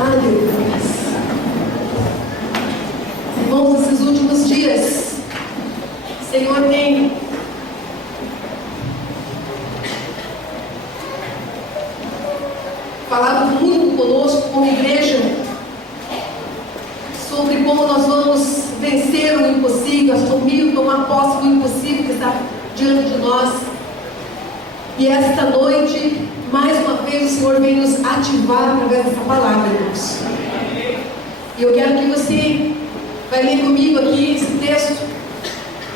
Aleluia. Irmãos, nesses últimos dias, o Senhor tem falado muito conosco, como igreja, sobre como nós vamos vencer o impossível, assumir, tomar posse do impossível que está diante de nós. E esta noite, mais uma vez, o Senhor vem nos ativar através dessa palavra, irmãos. E eu quero que você vai ler comigo aqui esse texto.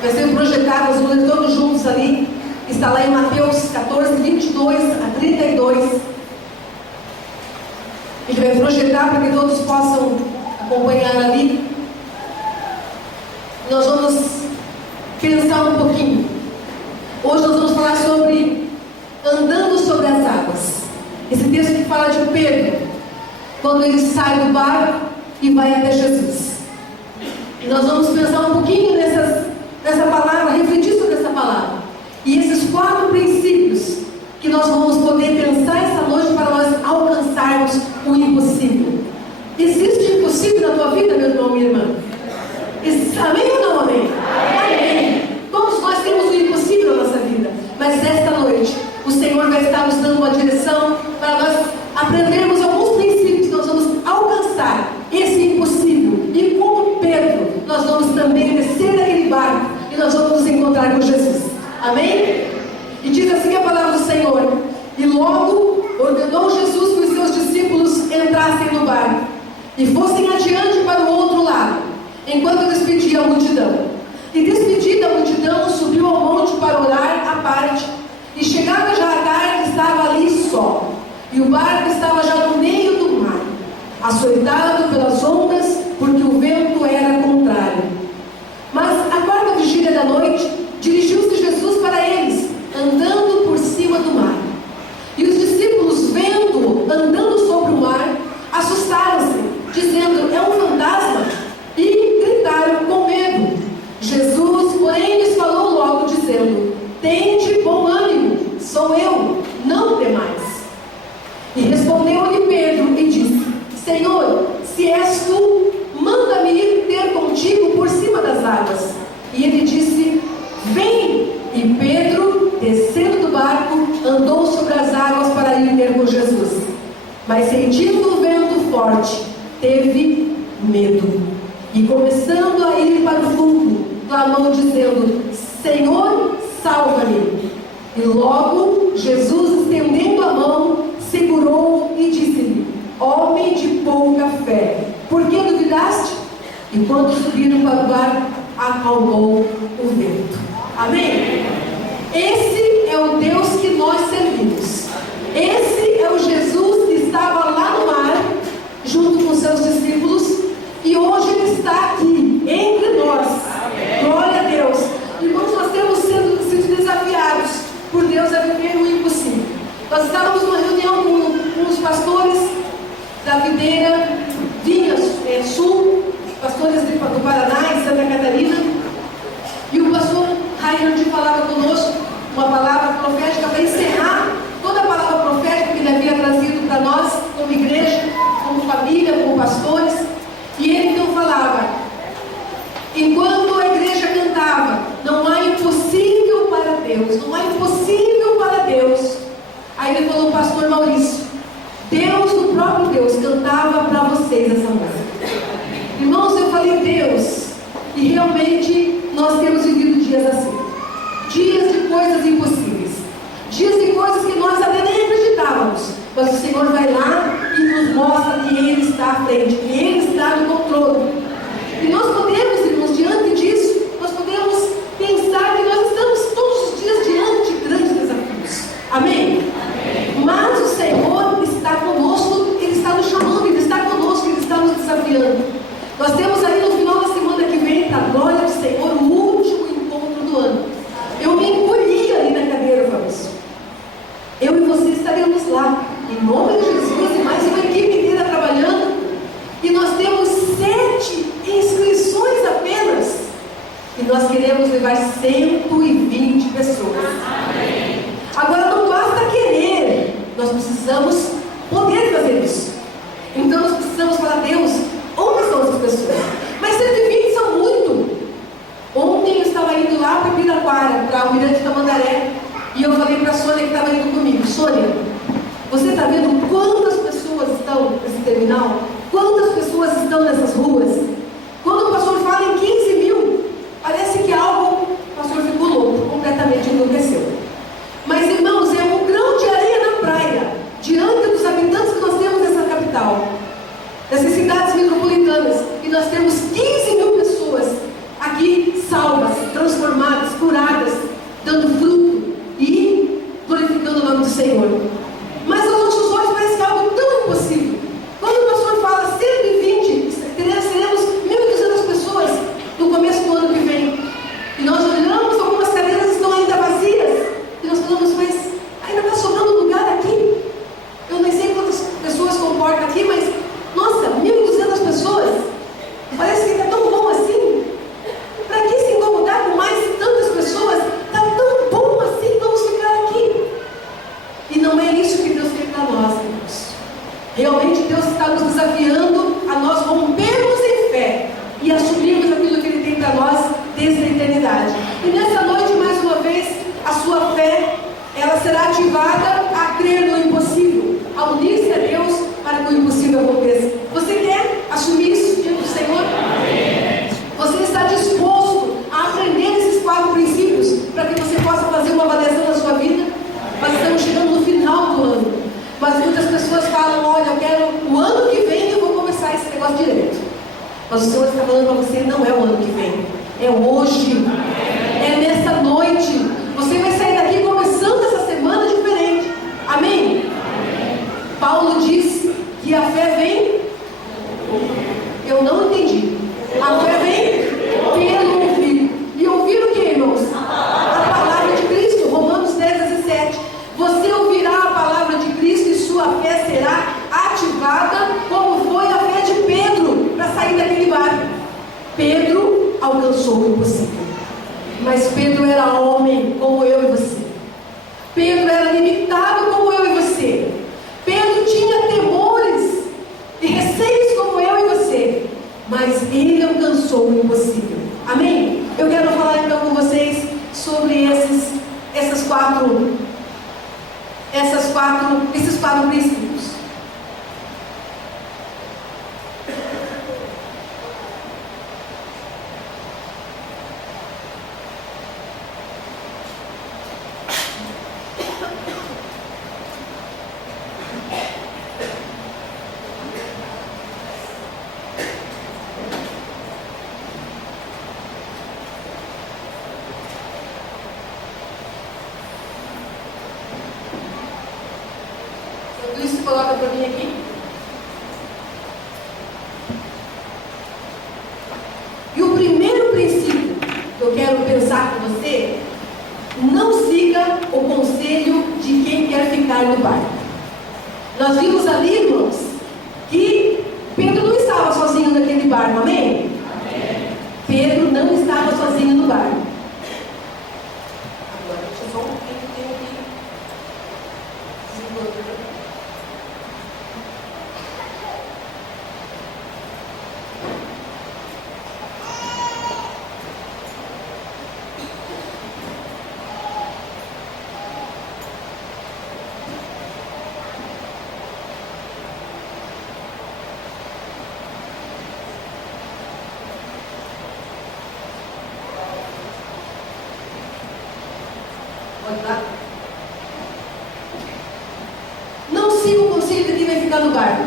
Vai ser projetado, nós vamos ler todos juntos ali. Está lá em Mateus 14, 22 a 32. A gente vai projetar para que todos possam acompanhar ali. Nós vamos pensar um pouquinho. Hoje nós vamos falar sobre andando sobre as águas. Esse texto que fala de Pedro, quando ele sai do barco e vai até Jesus. E nós vamos pensar um pouquinho nessa palavra, refletir sobre essa palavra. E esses 4 princípios que nós vamos poder pensar essa noite para nós alcançarmos o impossível. Existe impossível na tua vida, meu irmão, minha irmã? Amém ou não amém? Amém. Todos nós temos o impossível na nossa vida. Mas esta noite, o Senhor vai estar nos dando uma direção para nós aprendermos alguns princípios que nós vamos alcançar esse impossível. E como Pedro, nós vamos também descer daquele barco e nós vamos nos encontrar com Jesus. Amém? E diz assim a palavra do Senhor: e logo ordenou Jesus que os seus discípulos entrassem no barco e fossem adiante para o outro lado, enquanto despedia a multidão. E despedida a multidão, subiu ao monte para orar à parte. E chegada já a tarde, estava ali só. E o barco estava já no meio do mar, açoitado pelas ondas, porque o vento era contrário. Mas à 4ª vigília da noite, dirigiu-se Jesus para eles, andando por cima do mar. E os discípulos, vendo-o andando sobre o mar, assustaram-se, dizendo: é um fantasma, e gritaram com medo. Jesus, porém, lhes falou logo, dizendo: tende bom ânimo, sou eu, não temais. E respondeu-lhe Pedro e disse: Senhor, se és tu, manda-me ir ter contigo por cima das águas. E ele disse: vem. E Pedro, descendo do barco, andou sobre as águas para ir ter com Jesus. Mas sentindo o vento forte, teve medo. E começando a ir para o fundo, clamou dizendo: Senhor, salva-me. E logo Jesus, estendendo a mão, segurou-o e disse-lhe: homem de pouca fé, por que duvidaste? E quando subiram para o barco, acalmou o vento. Amém? Esse é o Deus que nós servimos. Esse é o Jesus que estava lá no mar, junto com seus discípulos, e hoje ele está aqui, entre nós. Glória a Deus. Irmãos, nós temos sido desafiados por Deus a viver o impossível. Nós estávamos numa reunião com os pastores da Videira Vinha Sul, pastores do Paraná e Santa Catarina, e o pastor Raimundo falava conosco uma palavra profética para encerrar toda a palavra profética que ele havia trazido para nós, como igreja, como família, como pastores. E ele então falava: enquanto a igreja cantava, não há impossível para Deus, não há impossível para Deus. Aí ele falou: pastor Maurício, Deus, o próprio Deus, cantava para vocês essa música. Irmãos, eu falei Deus, e realmente nós temos vivido dias assim, dias de coisas impossíveis, dias de coisas que nós até nem acreditávamos, mas o Senhor vai lá e nos mostra que Ele está à frente, que Ele está no controle. E nós podemos, irmãos, diante disso, nós podemos pensar que nós estamos todos os dias diante de grandes desafios. Amém? Mas o Senhor está conosco, Ele está nos chamando, Ele está conosco, Ele está nos desafiando. Nós temos aí no final da semana que vem, para a glória do Senhor, o último encontro do ano. Eu me encolhi ali na cadeira, Fabrício. Eu e você estaremos lá, em nome de Jesus, e mais uma equipe inteira trabalhando. E nós temos 7 inscrições apenas. E nós queremos levar 120 pessoas. Agora não basta querer, nós precisamos poder fazer isso. Então nós precisamos Almirante Tamandaré, e eu falei para a Sônia que estava indo comigo: Sônia, você está vendo quantas pessoas estão nesse terminal? Quantas pessoas estão nessas ruas? Quando o pastor fala em 15 mil, parece que algo, o pastor ficou louco, completamente enlouqueceu. Mas, irmãos, é um grão de areia na praia, diante dos habitantes que nós temos nessa capital, dessas cidades metropolitanas, e nós temos 15 mil pessoas aqui salvas, transformadas, curadas, dando fruto e glorificando o nome do Senhor. Mas aos nossos olhos parece que é algo tão impossível. Quando o pastor fala 120, seremos 1.200 pessoas no começo do ano que vem, e nós olhamos, algumas cadeiras estão ainda vazias, e nós falamos: mas ainda está sobrando lugar aqui? Eu nem sei quantas pessoas comportam aqui, mas nossa, 1.200 pessoas, parece que está tão bom assim. Para que se incomodar com mais tantas pessoas? Está tão bom assim, vamos ficar aqui. E não é isso que Deus quer para nós, irmãos. Realmente Deus está nos desafiando a nós rompermos em fé e assumirmos aquilo que Ele tem para nós desde a eternidade. E nessa noite, mais uma vez, a sua fé, ela será ativada a crer no impossível, a unir-se a Deus para que o impossível aconteça. Você quer assumir isso diante do Senhor? Amém. Você está disposto a aprender esses 4 princípios para que você possa fazer uma avaliação da sua vida? Nós estamos chegando no final do ano, mas muitas pessoas falam: olha, eu quero, o ano que vem eu vou começar esse negócio direito. Mas o Senhor está falando para você: não é o ano que vem, é hoje, é nessa noite. Você vai sair daqui começando essa semana diferente. Amém? Paulo diz que a fé vem. Eu não entendi. A fé vem pelo ouvir. E ouvir o que, irmãos? A palavra de Cristo. Romanos 10:17. Você ouvirá a palavra de Cristo e sua fé será ativada, como foi a fé de Pedro para sair daquele barco. Pedro alcançou o impossível. Mas Pedro era homem como eu e você. Pedro era limitado como eu e você. Pedro tinha temores e receios como eu e você. Mas ele alcançou o impossível. Amém? Eu quero falar então com vocês sobre esses quatro princípios. Luiz, coloca para mim aqui. E o primeiro princípio que eu quero pensar com você: não siga o conselho de quem quer ficar no barco. Nós vimos ali, irmãos, que Pedro não estava sozinho naquele barco, amém? Amém. Pedro não estava sozinho no barco. Agora, deixa eu só um pouquinho que tem aqui. Não siga o conselho de quem vai ficar no barco.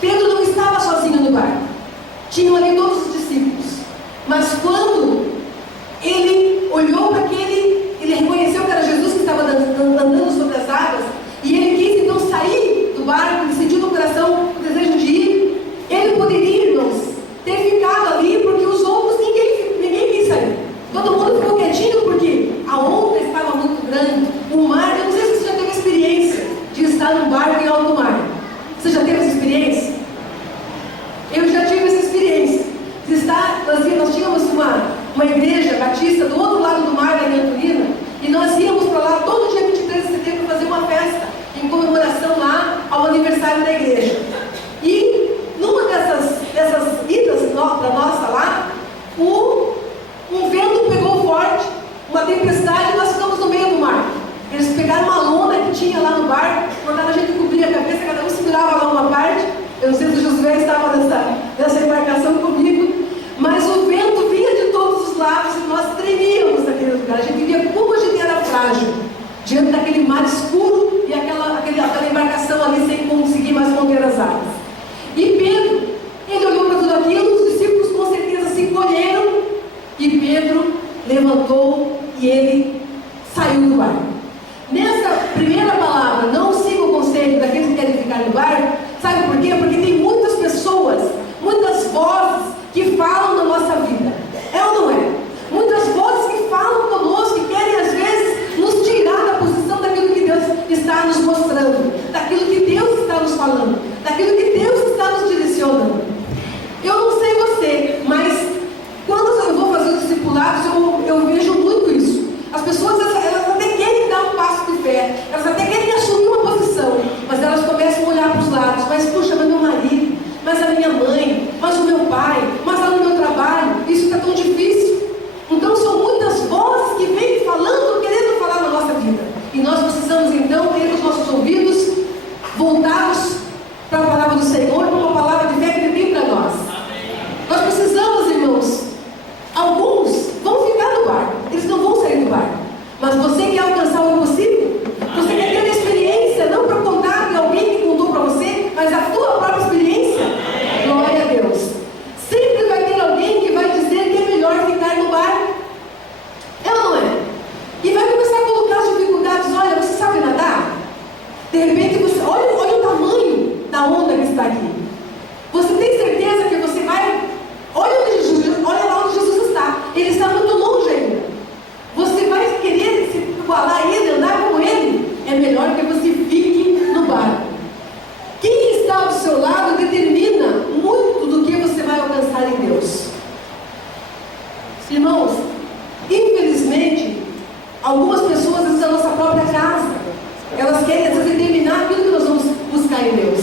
Pedro não estava sozinho no barco. Tinham ali todos os discípulos. Mas quando ele olhou para ele reconheceu que era Jesus que estava andando sobre as águas, e ele quis então sair do barco, ele sentiu no coração o desejo de ir. Ele poderia, irmãos, ter ficado ali, porque os outros, ninguém quis sair. Todo mundo ficou quietinho porque a onda estava muito grande. O mar, eu não sei se você já teve experiência de estar num barco em alto mar. Você já teve essa experiência? Eu já tive essa experiência. Nós tínhamos uma igreja batista do outro lado do mar, da Antonina, e nós íamos para lá todo dia 23 de setembro fazer uma festa em comemoração lá ao aniversário da igreja. E numa dessas idas da nossa lá, um vento pegou forte, uma tempestade, e nós ficamos embarcação comigo, mas o vento vinha de todos os lados e nós tremíamos naquele lugar. A gente via como a gente era frágil diante daquele mar escuro e aquela embarcação ali sem conseguir mais romper as águas. E Pedro, ele olhou para tudo aquilo, os discípulos com certeza se encolheram, e Pedro levantou e ele saiu do barco. Nessa primeira palavra, não siga o conselho daqueles que querem ficar no barco. Sabe por quê? Porque tem muitas pessoas, muitas vozes que falam na nossa vida. É ou não é? Muitas vozes que falam conosco, que querem às vezes nos tirar da posição daquilo que Deus está nos mostrando, daquilo que Deus está nos falando, daquilo que Deus está nos direcionando. Eu não sei você, mas quando eu vou fazer os discipulados, eu vejo muito isso. As pessoas, elas até querem dar um passo de fé, elas até querem assumir uma posição, mas elas começam a olhar para os lados. Mas puxa, mas meu marido, mas a minha mãe, mas o meu pai, mas lá no meu trabalho, isso está tão difícil. Então são muitas vozes que vêm falando, querendo falar na nossa vida. E nós precisamos então ter os nossos ouvidos voltados para a palavra do Senhor, para uma palavra de fé que Ele tem para nós. Nós precisamos, irmãos, alguns vão ficar no barco, eles não vão sair do barco. Mas você quer alcançar o impossível? Você quer ter uma experiência, não para contar de alguém que contou para você, mas a tua própria experiência? Glória a Deus. Sempre vai ter alguém que vai dizer que é melhor ficar no barco. É ou não é? E vai começar a colocar as dificuldades. Olha, você sabe nadar? De repente você, olha o tamanho da onda que está aqui. Você tem certeza que você vai? Olha lá onde Jesus está. Ele está muito longe ainda. Você vai querer se igualar a ele, andar como ele? É melhor que você fique no barco. Quem está ao seu lado determina muito do que você vai alcançar em Deus. Irmãos, infelizmente, algumas pessoas estão na nossa própria casa. Elas querem às vezes determinar aquilo que nós vamos buscar em Deus.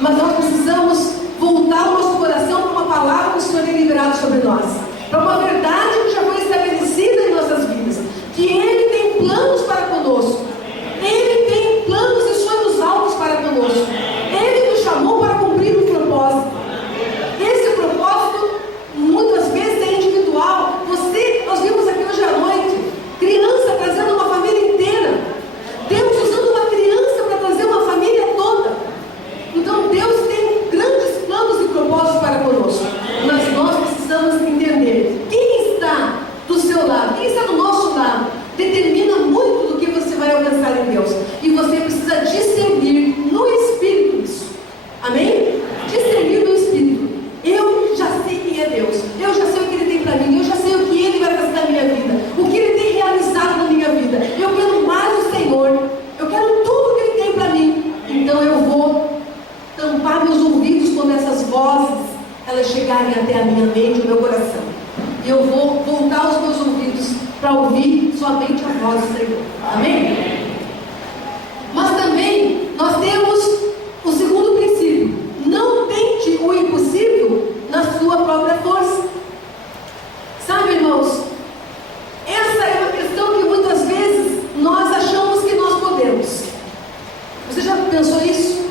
Mas nós precisamos voltar o nosso coração para uma palavra que o Senhor tem liberado sobre nós, para uma verdade que já foi estabelecida em nossas vidas, que Ele tem planos para conosco. Ele tem planos e sonhos altos para conosco. Ele nos chamou para cumprir um propósito. Esse propósito muitas vezes é individual. Nós vimos aqui hoje à noite criança trazendo uma família inteira, Deus usando uma criança para trazer uma família toda. Então Deus tem grandes planos e propósitos para conosco, mas nós precisamos entender quem está do seu lado, quem está do nosso lado, determina muito do que você vai alcançar em Deus. E você precisa discernir no Espírito isso. Amém? Discernir no Espírito. Eu já sei quem é Deus, eu já sei o que Ele tem para mim, eu já sei o que Ele vai fazer na minha vida, o que Ele tem realizado na minha vida. Eu quero mais o Senhor, eu quero tudo que Ele tem para mim. Então eu vou tampar meus ouvidos quando essas vozes elas chegarem até a minha mente, o meu coração. E eu vou voltar os meus ouvidos para ouvir somente a voz do Senhor. Amém? Mas também nós temos o segundo princípio: não tente o impossível na sua própria força. Sabe, irmãos, essa é uma questão que muitas vezes nós achamos que nós podemos. Você já pensou isso?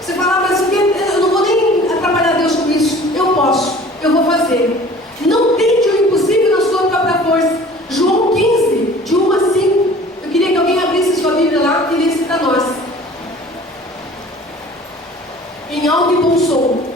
Você fala, mas eu não vou nem atrapalhar Deus com isso. Eu posso, eu vou fazer. Não tente o impossível na sua própria força. João 15, de 1 a 5. Eu queria que alguém abrisse sua Bíblia lá e lesse para nós. Em alto e bom som.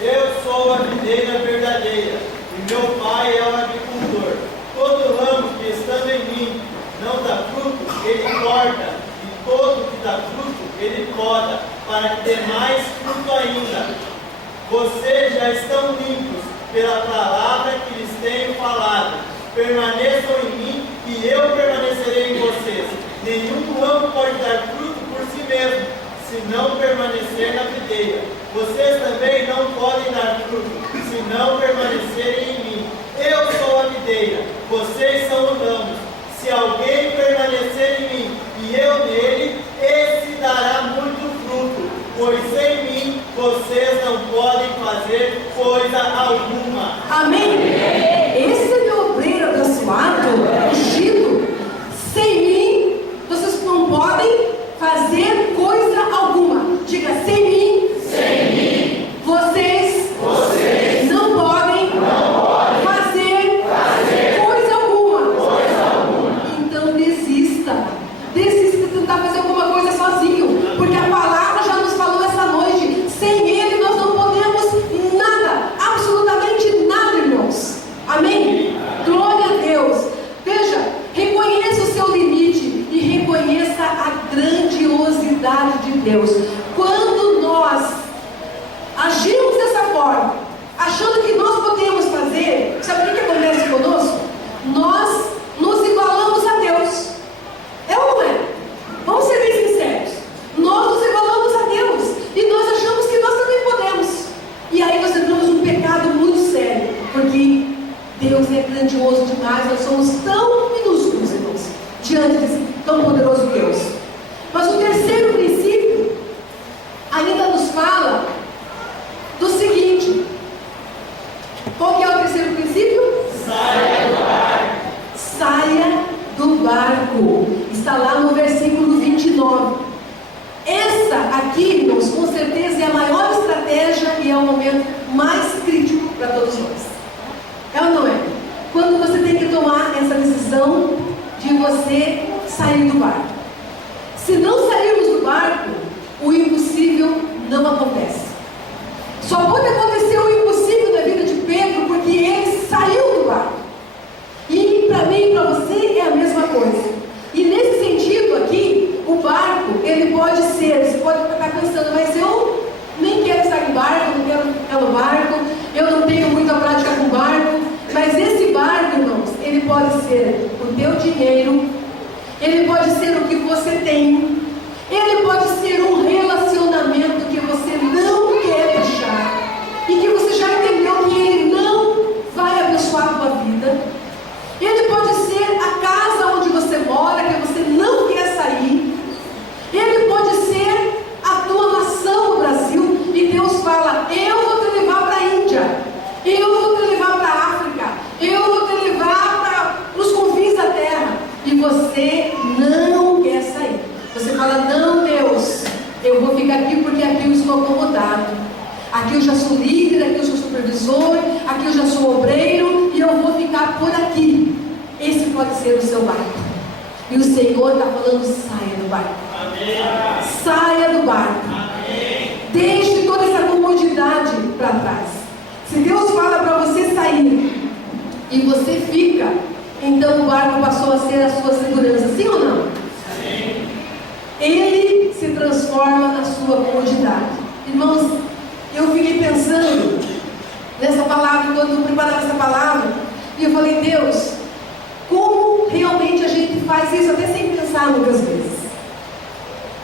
Eu sou a videira verdadeira, e meu pai é o agricultor. Todo ramo que estando em mim não dá fruto, ele corta, e todo que dá fruto, ele poda, para que dê mais fruto ainda. Vocês já estão limpos pela palavra que lhes tenho falado. Permaneçam em mim, e eu permanecerei em vocês. Nenhum ramo pode dar fruto por si mesmo, se não permanecer na videira. Vocês também não podem dar fruto, se não permanecerem em mim. Eu sou a videira, vocês são os ramos. Se alguém permanecer em mim e eu nele, esse dará muito fruto, pois sem mim vocês não podem fazer coisa alguma. Amém? Esse é meu obreiro abençoado. Deus. Quando nós agimos dessa forma, achando que nós podemos fazer, sabe o que acontece conosco? Nós nos igualamos a Deus. É ou não é? Vamos ser bem sinceros. Nós nos igualamos a Deus e nós achamos que nós também podemos. E aí nós entramos num pecado muito sério, porque Deus é grandioso demais, nós somos tão minúsculos, irmãos, diante desse tão poderoso Deus. Mas o terceiro princípio ainda nos fala do seguinte: qual que é o terceiro princípio? Saia do barco. Saia do barco. Está lá no versículo 29. Essa aqui, irmãos, com certeza é a maior estratégia e é o momento mais crítico para todos nós. É ou não é? Quando você tem que tomar essa decisão de você sair do barco. Se não sairmos do barco, o impossível não acontece. Só pode acontecer o impossível na vida de Pedro porque ele saiu do barco. E para mim e para você é a mesma coisa. E nesse sentido aqui, o barco, ele pode ser, você pode estar pensando, mas eu nem quero estar em barco, não quero ficar no barco, eu não tenho muita prática com barco. Mas esse barco, irmãos, ele pode ser o teu dinheiro, ele pode ser o que você tem, ele pode ser um relacionamento que você não quer deixar e que você já entendeu que ele não vai abençoar a tua vida. Ele pode ser a casa onde você mora, que você não quer sair. Ele pode ser a tua nação, o Brasil, e Deus fala: eu vou te levar para a Índia, eu vou te levar para a África, eu vou te levar para os confins da terra. E você não quer sair. Você fala: não, Deus, eu vou ficar aqui porque aqui eu estou acomodado. Aqui eu já sou líder, aqui eu sou supervisor, aqui eu já sou obreiro e eu vou ficar por aqui. Esse pode ser o seu barco. E o Senhor está falando: saia do barco. Amém. Saia do barco. Amém. Deixe toda essa comodidade para trás. Se Deus fala para você sair e você fica, então o barco passou a ser a sua segurança. Sim ou não? Sim. Ele se transforma na sua comodidade. Irmãos, eu fiquei pensando nessa palavra, quando eu preparava essa palavra, e eu falei: Deus, como realmente a gente faz isso, até sem pensar muitas vezes.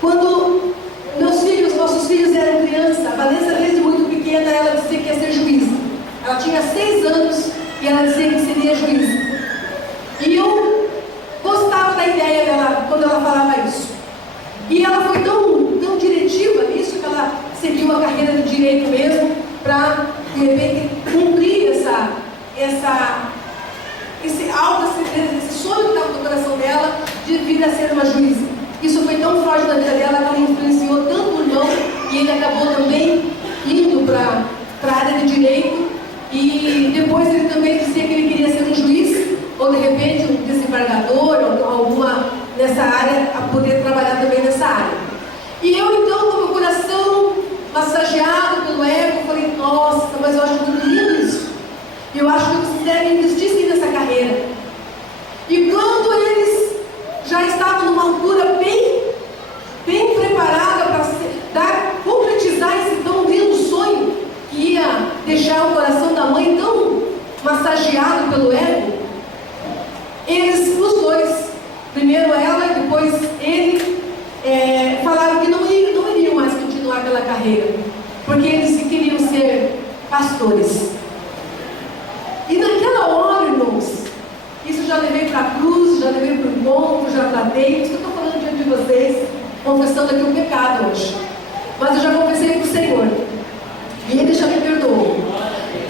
Quando nossos filhos eram crianças, a Vanessa, desde muito pequena, ela dizia que ia ser juíza. Ela tinha 6 anos e ela dizia que seria juíza. E eu gostava da ideia dela quando ela falava isso. E ela foi tão diretiva nisso que ela seguiu a carreira do direito mesmo, para, de repente, cumprir esse sonho que estava no coração dela de vir a ser uma juíza. Isso foi tão forte na vida dela que ela influenciou tanto o irmão, e ele acabou também indo para a área de direito. E depois ele também dizia que ele queria ser um juiz, ou de repente um desembargador, ou alguma nessa área, a poder trabalhar também nessa área. E eu então, com o meu coração massageado pelo ego, falei: nossa, mas eu acho muito lindo isso. Eu acho que vocês devem investir sim nessa carreira. E quando eles já estavam numa altura bem preparada para concretizar esse tão lindo sonho, que ia deixar o coração da mãe tão massageado pelo ego, eles, os dois, primeiro ela e depois ele, falaram que não iriam mais continuar pela carreira, porque eles queriam ser pastores. E naquela hora, irmãos, isso já levei para a cruz, já levei para o encontro, já tratei. Isso que eu estou falando diante de vocês, confessando aqui um pecado hoje. Mas eu já confessei para o Senhor, e Ele já me perdoou.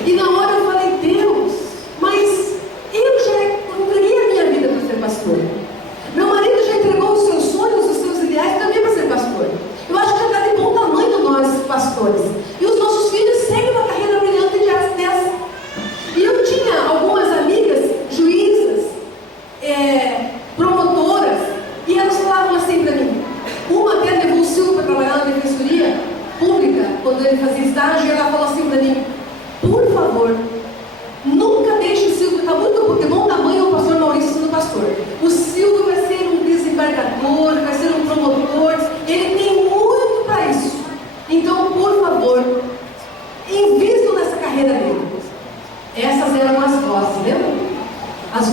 E na hora eu falei: Deus, mas eu já entreguei a minha vida para ser pastor. Meu marido já entregou os seus sonhos, os seus ideais também para ser pastor. Eu acho que já está de bom tamanho nós, pastores. E os nossos filhos seguem uma carreira brilhante dessa. E eu tinha algumas amigas, juízas, promotoras, e elas falavam assim para mim. Uma até levou o Silvio para trabalhar na defensoria pública.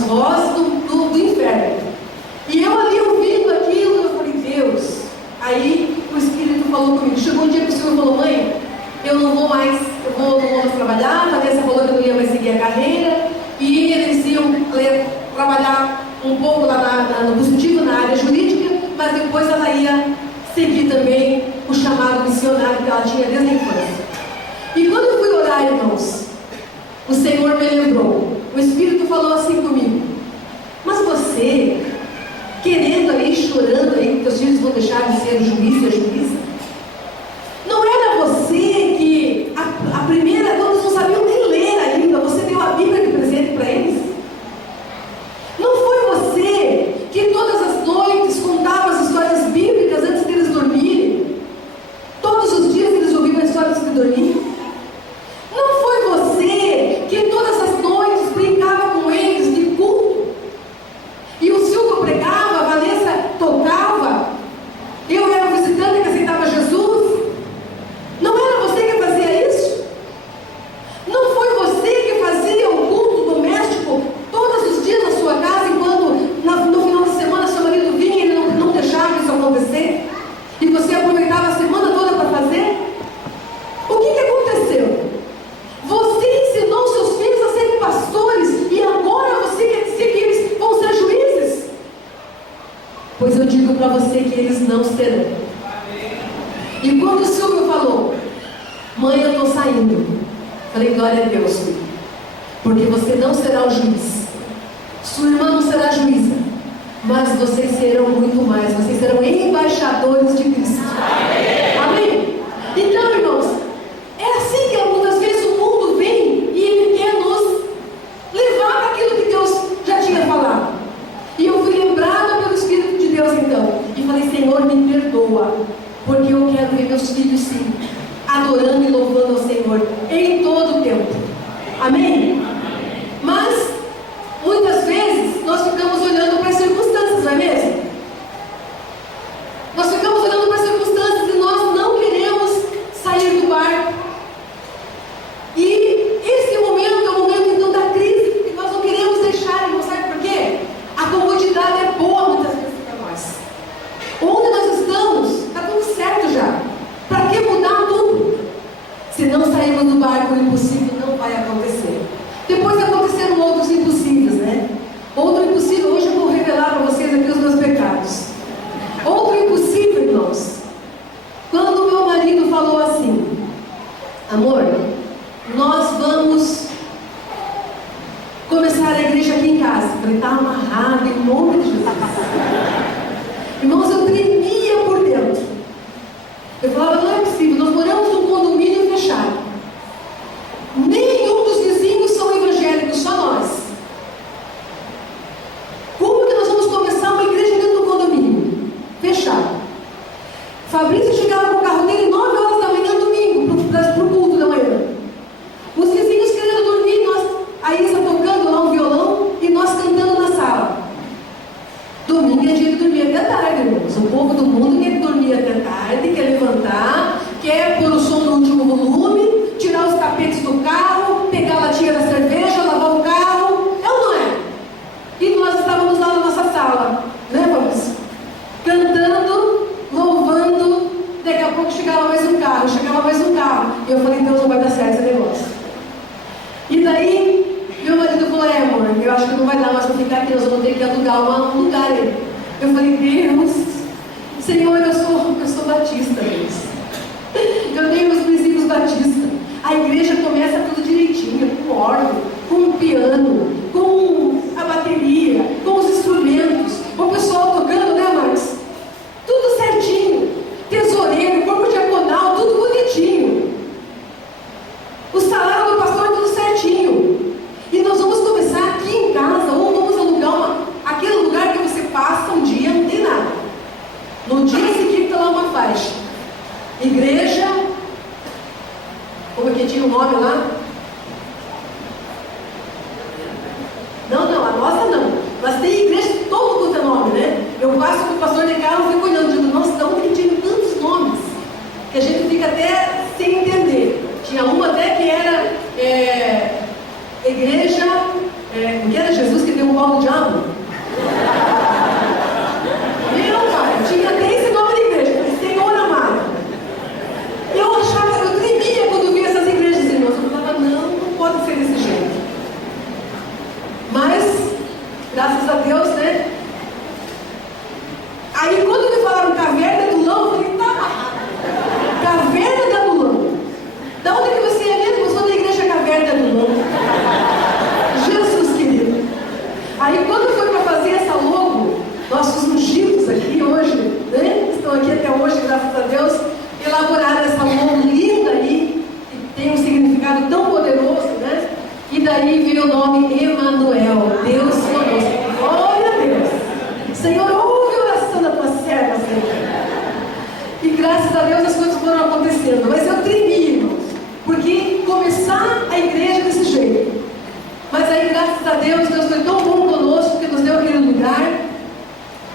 vozes do inferno. E eu ali ouvindo aquilo, eu falei, Deus. Aí o Espírito falou comigo. Chegou um dia que o Senhor falou, mãe, eu não vou mais trabalhar. A Vanessa falou que eu não ia mais seguir a carreira. E eles iam trabalhar um pouco lá no positivo, na área jurídica, mas depois ela ia seguir também o chamado missionário que ela tinha desde a infância. E quando eu fui orar, irmãos, o Senhor me lembrou. O Espírito falou assim comigo, mas você, querendo ali, chorando aí, que os filhos vão deixar de ser o juiz e a juíza, não era você que a primeira, todos não sabiam nem ler ainda, você deu a Bíblia de presente para eles? Não foi você que todas as noites contava as histórias bíblicas antes deles dormirem? Todos os dias eles ouviam a história antes de dormir? Não foi você que todas as noites brincava com eles de culto? E o Silvio pregava, a Vanessa tocava, eu era o visitante que aceitava Jesus? Não era você que fazia isso? Não foi você que fazia o culto doméstico todos os dias na sua casa, enquanto no final de semana seu marido vinha e ele não deixava isso acontecer? E você aproveitava a semana toda para fazer? O que aconteceu? Você ensinou seus filhos a serem pastores e agora você quer dizer que eles vão ser juízes? Pois eu digo para você que eles não serão. E quando o Silvio falou, mãe, eu estou saindo, falei, glória a Deus, filho, porque você não será o juiz, sua irmã não será juíza, mas vocês serão muito mais, vocês serão embaixadores de Cristo. Amém? Então, irmãos, é assim que muitas vezes o mundo vem e ele quer nos levar para aquilo que Deus já tinha falado. E eu fui lembrada pelo Espírito de Deus então, e falei, Senhor, me perdoa, porque eu quero ver meus filhos sim, adorando e louvando ao Senhor em todo o tempo. Amém? Mas muitas vezes nós ficamos olhando para as circunstâncias, não é mesmo? Nós ficamos olhando para as circunstâncias e nós não queremos sair do barco. E esse momento é o momento então da crise, que nós não queremos deixar, irmão, sabe por quê? A comodidade é boa muitas vezes para nós. Onde nós estamos, está tudo certo já. Para que mudar tudo? Se não sairmos do barco, o impossível não vai acontecer. Depois aconteceram outros impossíveis, né? Outro impossível, hoje eu vou revelar para vocês aqui os meus pecados. Outro impossível, irmãos, quando meu marido falou assim, amor, nós vamos começar a igreja aqui em casa. Eu falei, está amarrado em nome de Jesus. Irmãos, eu tremia por dentro. Eu falava, não é possível, nós moramos num condomínio fechado. Nenhum dos vizinhos são evangélicos, só nós. Como que nós vamos começar uma igreja dentro do condomínio? Fechado. Fabrício chegava com o carro dele 9 horas da manhã, domingo, para o culto da manhã. Os vizinhos querendo dormir, a Isa tocando lá um violão e nós cantando na sala. Domingo é dia de dormir até tarde, irmãos. O povo do mundo quer dormir até tarde, quer levantar, quer pôr o som no último volume, tirar os tapetes do carro, pegar a latinha da cerveja, lavar o carro. É ou não é? E nós estávamos lá na nossa sala, né, Fabrício? Cantando, louvando. Daqui a pouco chegava mais um carro. E eu falei, Deus, não vai dar certo esse negócio. E daí, meu marido falou, amor, eu acho que não vai dar mais para ficar aqui, nós vamos ter que alugar um lugar aí. Eu falei, Deus, Senhor, eu sou batista, Deus. Eu tenho os princípios batistas. A igreja começa tudo direitinho, com órgão, com o piano, com a bateria, com os instrumentos, com o pessoal tocando, né, Marcos? Tudo certinho. Tesoureiro, corpo diaconal, tudo bonitinho. O salário do pastor, tudo certinho. E nós vamos começar aqui em casa, ou vamos alugar aquele lugar que você passa um dia, não tem nada. No dia seguinte está lá uma faixa. Igreja, como é que tinha o nome lá? o diabo? Meu pai, tinha até esse nome de igreja, Senhor amado. Eu tremia quando via essas igrejas, irmãos. Eu falava, não pode ser desse jeito. Mas, graças a Deus, né? Aí quando me falaram caverna do Adulão, eu falei, tá, caverna do Adulão. Da onde que você é mesmo? Eu sou da igreja Caverna do Adulão. Jesus querido. Aí quando foi para fazer essa logo, nossos ungidos aqui hoje, né? Estão aqui até hoje, graças a Deus, elaboraram essa logo linda aí, que tem um significado tão poderoso, né? E daí veio o nome Emanuel, Deus conosco. Glória a Deus. Senhor, ouve a oração da tua serva, Senhor. E graças a Deus as coisas foram acontecendo. Mas eu tremi, irmãos, porque começar a igreja desse jeito. Mas aí, graças a Deus, Deus foi tão bom conosco que nos deu aquele lugar.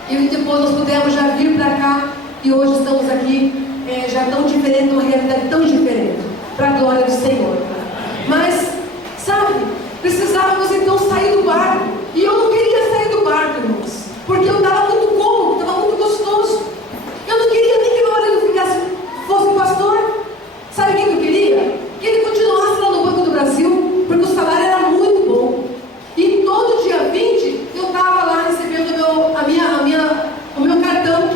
E depois nós pudemos já vir para cá. E hoje estamos aqui, já tão diferente, uma realidade tão diferente. Para a glória do Senhor. Mas, sabe, precisávamos então sair do barco. E eu não queria sair do barco, irmãos. Porque eu estava muito cômodo, estava muito gostoso. Eu não queria nem que meu marido fosse pastor. Sabe o que eu queria? Que ele continuasse lá no Banco do Brasil, porque o salário era muito bom. E todo dia 20 eu estava lá recebendo o meu cartão.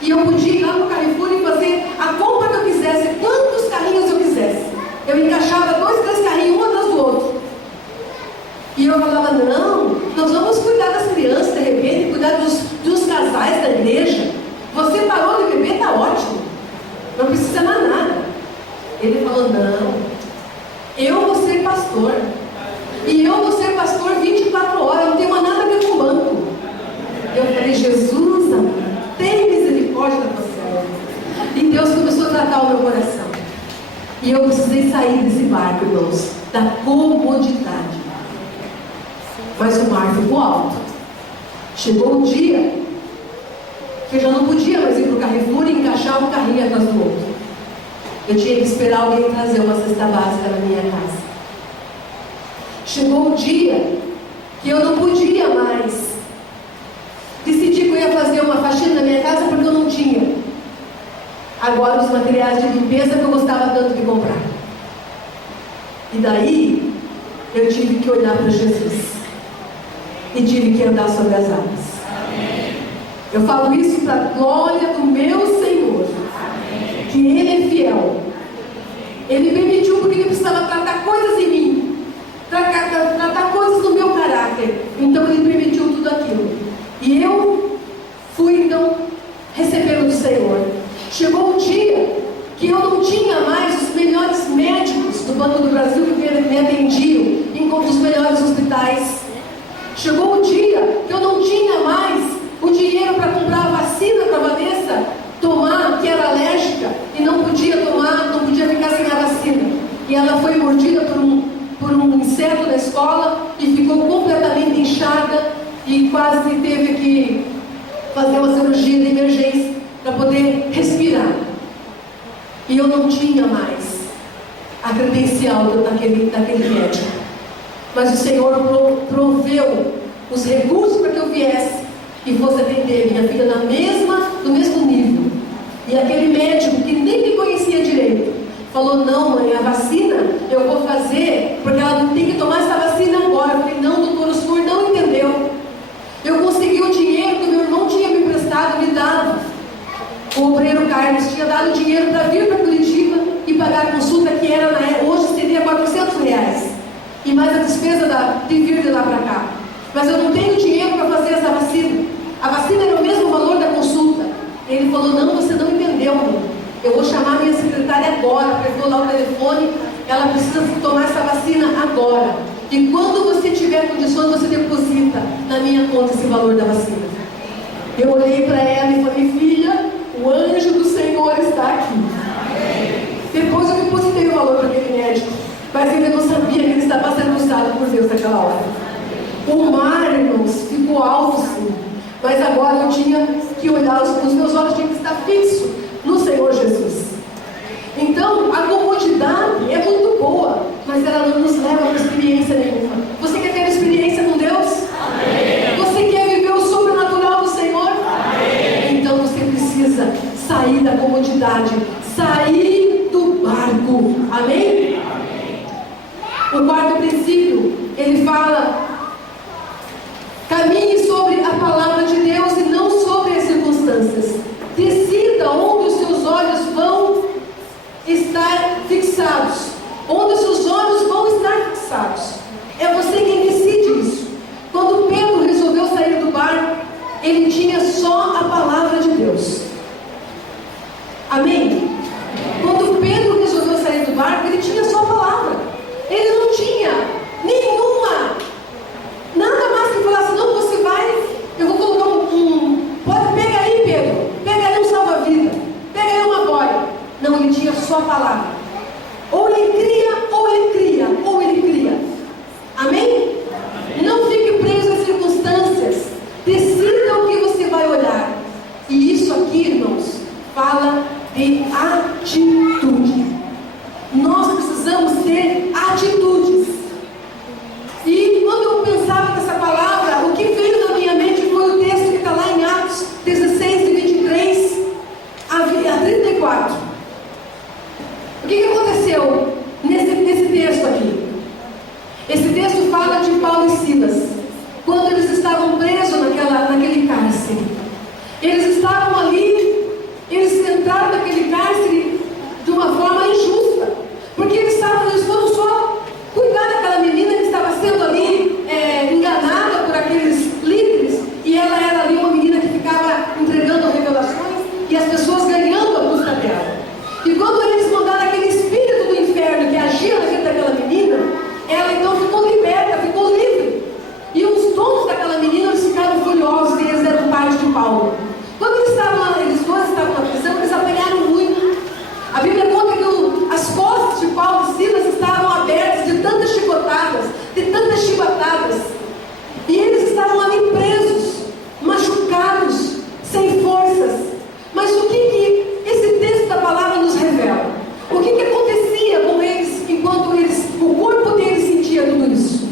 E eu podia ir lá no Carrefour e fazer a compra que eu quisesse, quantos carrinhos eu quisesse. Eu encaixava 2, 3 carrinhos, um atrás do outro. E eu falava, não, nós vamos cuidar das crianças de repente, cuidar dos casais da igreja. Você parou de beber, está ótimo. Não precisa mais nada. Ele falou, não, eu vou ser pastor. E eu vou ser pastor 24 horas, não tenho mais nada a ver com o banco. Eu falei, Jesus, amor, tem misericórdia da tua serva. E Deus começou a tratar o meu coração. E eu precisei sair desse barco, irmãos, da comodidade. Mas o mar ficou alto. Chegou o dia que eu já não podia mais ir para o Carrefour e encaixar um carrinho atrás do outro. Eu tinha que esperar alguém trazer uma cesta básica na minha casa. Chegou o dia que eu não podia mais decidir que eu ia fazer uma faxina na minha casa porque eu não tinha agora os materiais de limpeza que eu gostava tanto de comprar. E daí eu tive que olhar para Jesus e tive que andar sobre as águas. Eu falo isso para a glória do meu Senhor. Amém. Que Ele é fiel. Ele permitiu porque Ele precisava tratar coisas em mim. Tratar coisas no meu caráter. Então Ele permitiu tudo aquilo. E eu fui então recebendo do Senhor. Chegou um dia que eu não tinha mais os melhores médicos do Banco do Brasil que me atendiam em um dos melhores hospitais. Chegou um dia que eu não tinha mais o dinheiro para comprar a vacina para a Vanessa tomar, que era alérgica, e não podia tomar, não podia ficar sem a vacina. E ela foi mordida por um inseto na escola e ficou completamente inchada e quase teve que fazer uma cirurgia de emergência para poder respirar. E eu não tinha mais a credencial daquele médico. Mas o Senhor proveu os recursos para que eu viesse e fosse atender minha filha no mesmo nível. E aquele médico que nem me conhecia direito falou, não mãe, a vacina eu vou fazer porque ela não tem que tomar essa vacina agora. Eu falei, não doutor, o senhor não entendeu. Eu consegui o dinheiro que o meu irmão tinha me emprestado, me dado. O obreiro Carlos tinha dado dinheiro para vir para Curitiba e pagar a consulta que era hoje seria R$400. E mais a despesa de vir de lá para cá. Mas eu não tenho dinheiro para fazer essa vacina. A vacina era o mesmo valor da consulta. Ele falou, não, você não entendeu, mãe. Eu vou chamar minha secretária agora, pegou lá o telefone, ela precisa tomar essa vacina agora. E quando você tiver condições, você deposita na minha conta esse valor da vacina. Eu olhei para ela e falei, filha, o anjo do Senhor está aqui. Depois eu depositei o valor para aquele médico, mas ele não sabia que ele estava sendo usado por Deus naquela hora. O mar, irmãos, ficou alto sim, mas agora eu tinha que olhar, os meus olhos tinham que estar fixos no Senhor Jesus. Então, a comodidade é muito boa, mas ela não nos leva para experiência nenhuma. Você quer ter experiência com Deus? Amém. Amém? O quarto princípio, ele fala: caminhe sobre a palavra de Deus e não sobre as circunstâncias. Decida onde os seus olhos vão estar fixados. Onde os seus olhos vão estar fixados. É você quem decide isso. Quando Pedro resolveu sair do barco, ele tinha só a palavra de Deus. Amém? Quando Pedro resolveu sair do barco, ele tinha só a palavra. Ele não tinha nenhuma, nada mais que falasse: não, você vai, eu vou colocar pode, pega aí, Pedro, pega aí um salva-vida, pega aí uma boia. Não, ele tinha só a palavra. Ou ele cria, ou ele cria, ou ele cria. Amém? Não fique preso às circunstâncias. Decida o que você vai olhar. E isso aqui, irmãos, fala de atitude. Nós precisamos ter atitudes. E quando eu pensava nessa palavra, o que veio na minha mente foi o texto que está lá em Atos 16, de 23 a 34. O que aconteceu nesse texto aqui? Esse texto fala de Paulo e Silas, quando eles estavam presos naquele cárcere. Eles estavam ali, eles entraram naquele cárcere de uma forma injusta, porque eles foram só cuidar daquela menina que estava sendo ali enganada por aqueles líderes, e ela era ali uma menina que ficava entregando revelações e as pessoas ganhando a custa dela. E quando eles mandaram aquele espírito do inferno que agia na vida daquela menina, ela então ficou liberta, ficou livre. E os donos daquela menina, eles ficaram furiosos e eles eram parte de Paulo. Quando eles dois estavam na prisão, eles apanharam muito. A Bíblia conta que as costas de Paulo e Silas estavam abertas de tantas chicotadas, de tantas chibatadas. E eles estavam ali presos, machucados, sem forças. Mas o que esse texto da palavra nos revela? O que acontecia com eles enquanto o corpo deles sentia tudo isso?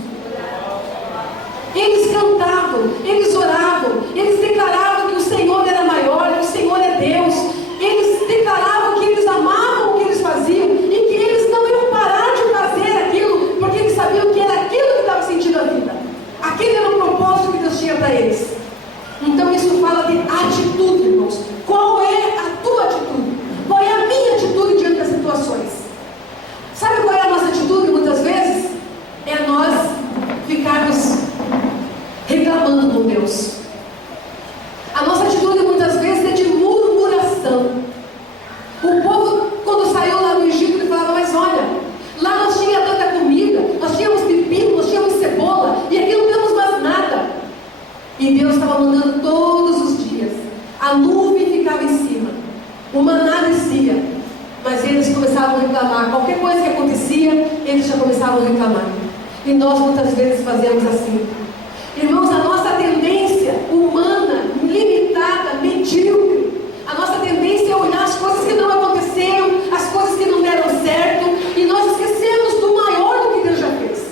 Eles cantavam, eles oravam, eles declaravam que o Senhor era maior, que o Senhor é Deus. Eles declaravam que eles amavam o que eles faziam e que eles não iam parar de fazer aquilo, porque eles sabiam que era aquilo que estava sentindo a vida. Aquele era o propósito que Deus tinha para eles. Então isso fala de atitude, irmãos. Qual é a tua atitude? Qual é a minha atitude diante das situações? Sabe qual é a nossa atitude muitas vezes? É nós ficarmos reclamando com Deus. A nossa atitude muitas vezes é de murmuração. O povo, quando saiu lá do Egito, ele falava: mas olha, lá nós tínhamos tanta comida, nós tínhamos pepino, nós tínhamos cebola, e aqui não temos mais nada. E Deus estava mandando todos os dias. A nuvem ficava em cima, o maná descia, mas eles começavam a reclamar. Qualquer coisa que acontecia, eles já começavam a reclamar. E nós muitas vezes fazemos assim. Irmãos, a nossa tendência humana, limitada, medíocre, a nossa tendência é olhar as coisas que não aconteceram, as coisas que não deram certo, e nós esquecemos do maior do que Deus já fez.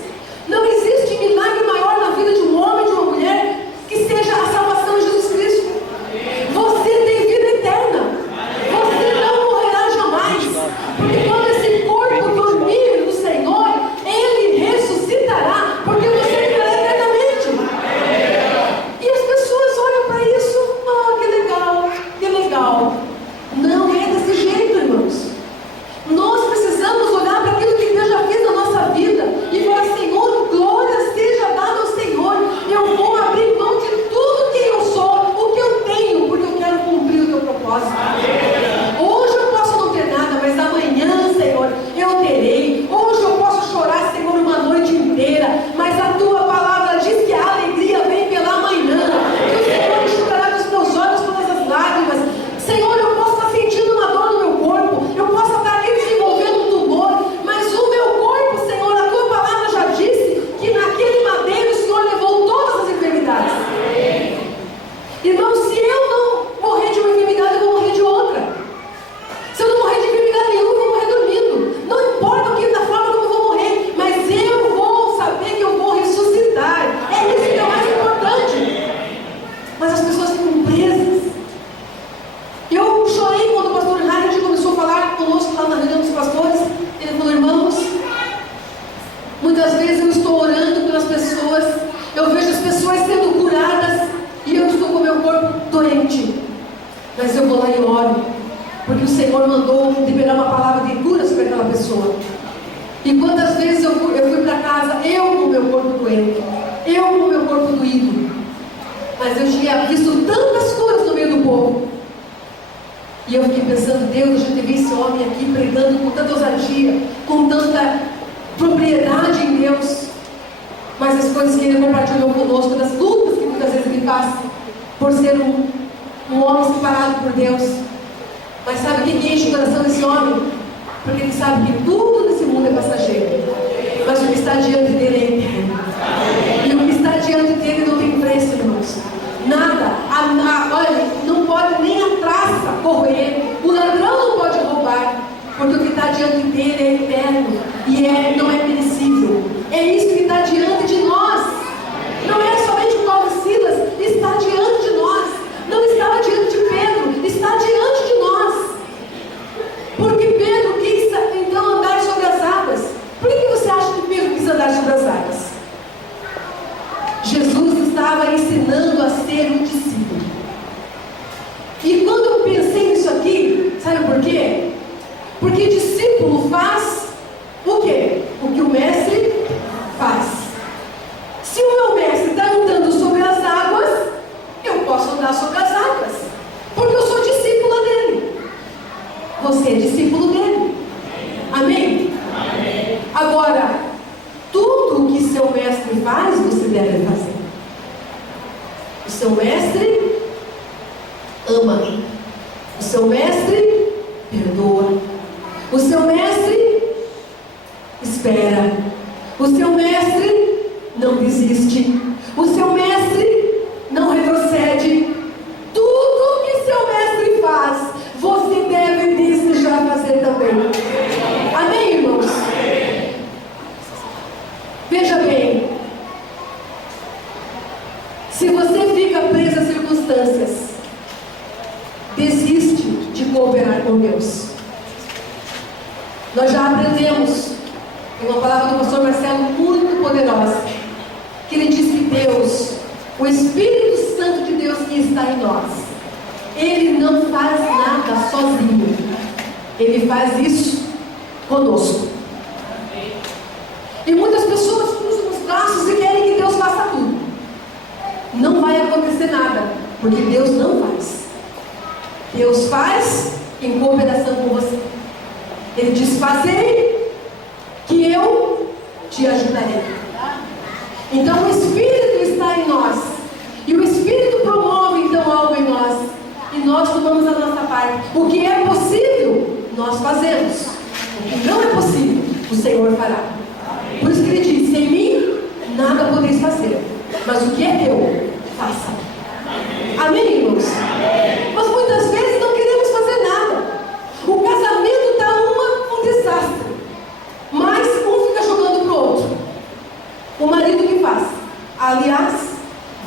Não existe milagre maior na vida de um homem, de uma mulher, que seja a salvação de Jesus Cristo. Você tem vida eterna. Você não morrerá jamais. Porque quando esse corpo dormir no Senhor, Ele ressuscitará, porque você viverá eternamente. doente, mas eu vou lá e oro, porque o Senhor mandou liberar uma palavra de cura sobre aquela pessoa. E quantas vezes eu fui para casa, eu com o meu corpo doente, eu com o meu corpo doído, mas eu tinha visto tantas coisas no meio do povo. E eu fiquei pensando, Deus, eu já teve esse homem aqui pregando com tanta ousadia, com tanta propriedade em Deus, mas as coisas que ele compartilhou conosco, das lutas que muitas vezes ele passa, por ser um homem separado por Deus. Mas sabe o que enche o coração desse homem? Porque ele sabe que tudo nesse mundo é passageiro, mas o que está diante dele é eterno. E o que está diante dele não tem preço, irmãos. Nada, olha, não pode nem a traça corroer, o ladrão não pode roubar, porque o que está diante dele é eterno e não é perecível. É isso que está diante de nós. Não é somente o Paulo e Silas, está diante de nós. Não estava diante de Pedro, está diante de nós. Porque Pedro quis então andar sobre as águas. Por que você acha que Pedro quis andar sobre as águas? Jesus estava ensinando a ser um discípulo. E quando eu pensei nisso aqui, sabe por quê? Porque discípulo faz o quê? O que o mestre faz. Se o meu mestre está andando sobre as águas, eu posso andar sobre as águas, porque eu sou discípula dele. Você é discípulo dele. Amém? Amém. Agora, tudo o que seu mestre faz, você deve fazer. O seu mestre ama. O seu mestre perdoa. O seu mestre espera. O seu mestre não desiste. O seu mestre não retrocede. Tudo que seu mestre faz, você deve desejar fazer também. Amém, irmãos? Veja bem, se você fica preso às circunstâncias, desiste de cooperar com Deus. Nós já aprendemos, tem uma palavra do pastor Marcelo muito poderosa, que ele diz que Deus, o Espírito Santo de Deus que está em nós, ele não faz nada sozinho, ele faz isso conosco. E muitas pessoas cruzam os braços e querem que Deus faça tudo. Não vai acontecer nada, porque Deus não faz. Deus faz em cooperação com você. Ele diz: fazei, que eu te ajudarei. Então o Espírito está em nós, e o Espírito promove então algo em nós, e nós tomamos a nossa parte. O que é possível, nós fazemos. O que não é possível, o Senhor fará. Por isso que ele diz: sem mim nada podeis fazer, mas o que é teu, faça. Amém, irmãos? Mas muitas vezes não queremos fazer nada. O casamento está um desastre, mas um fica jogando para o outro. O marido que faz? Aliás,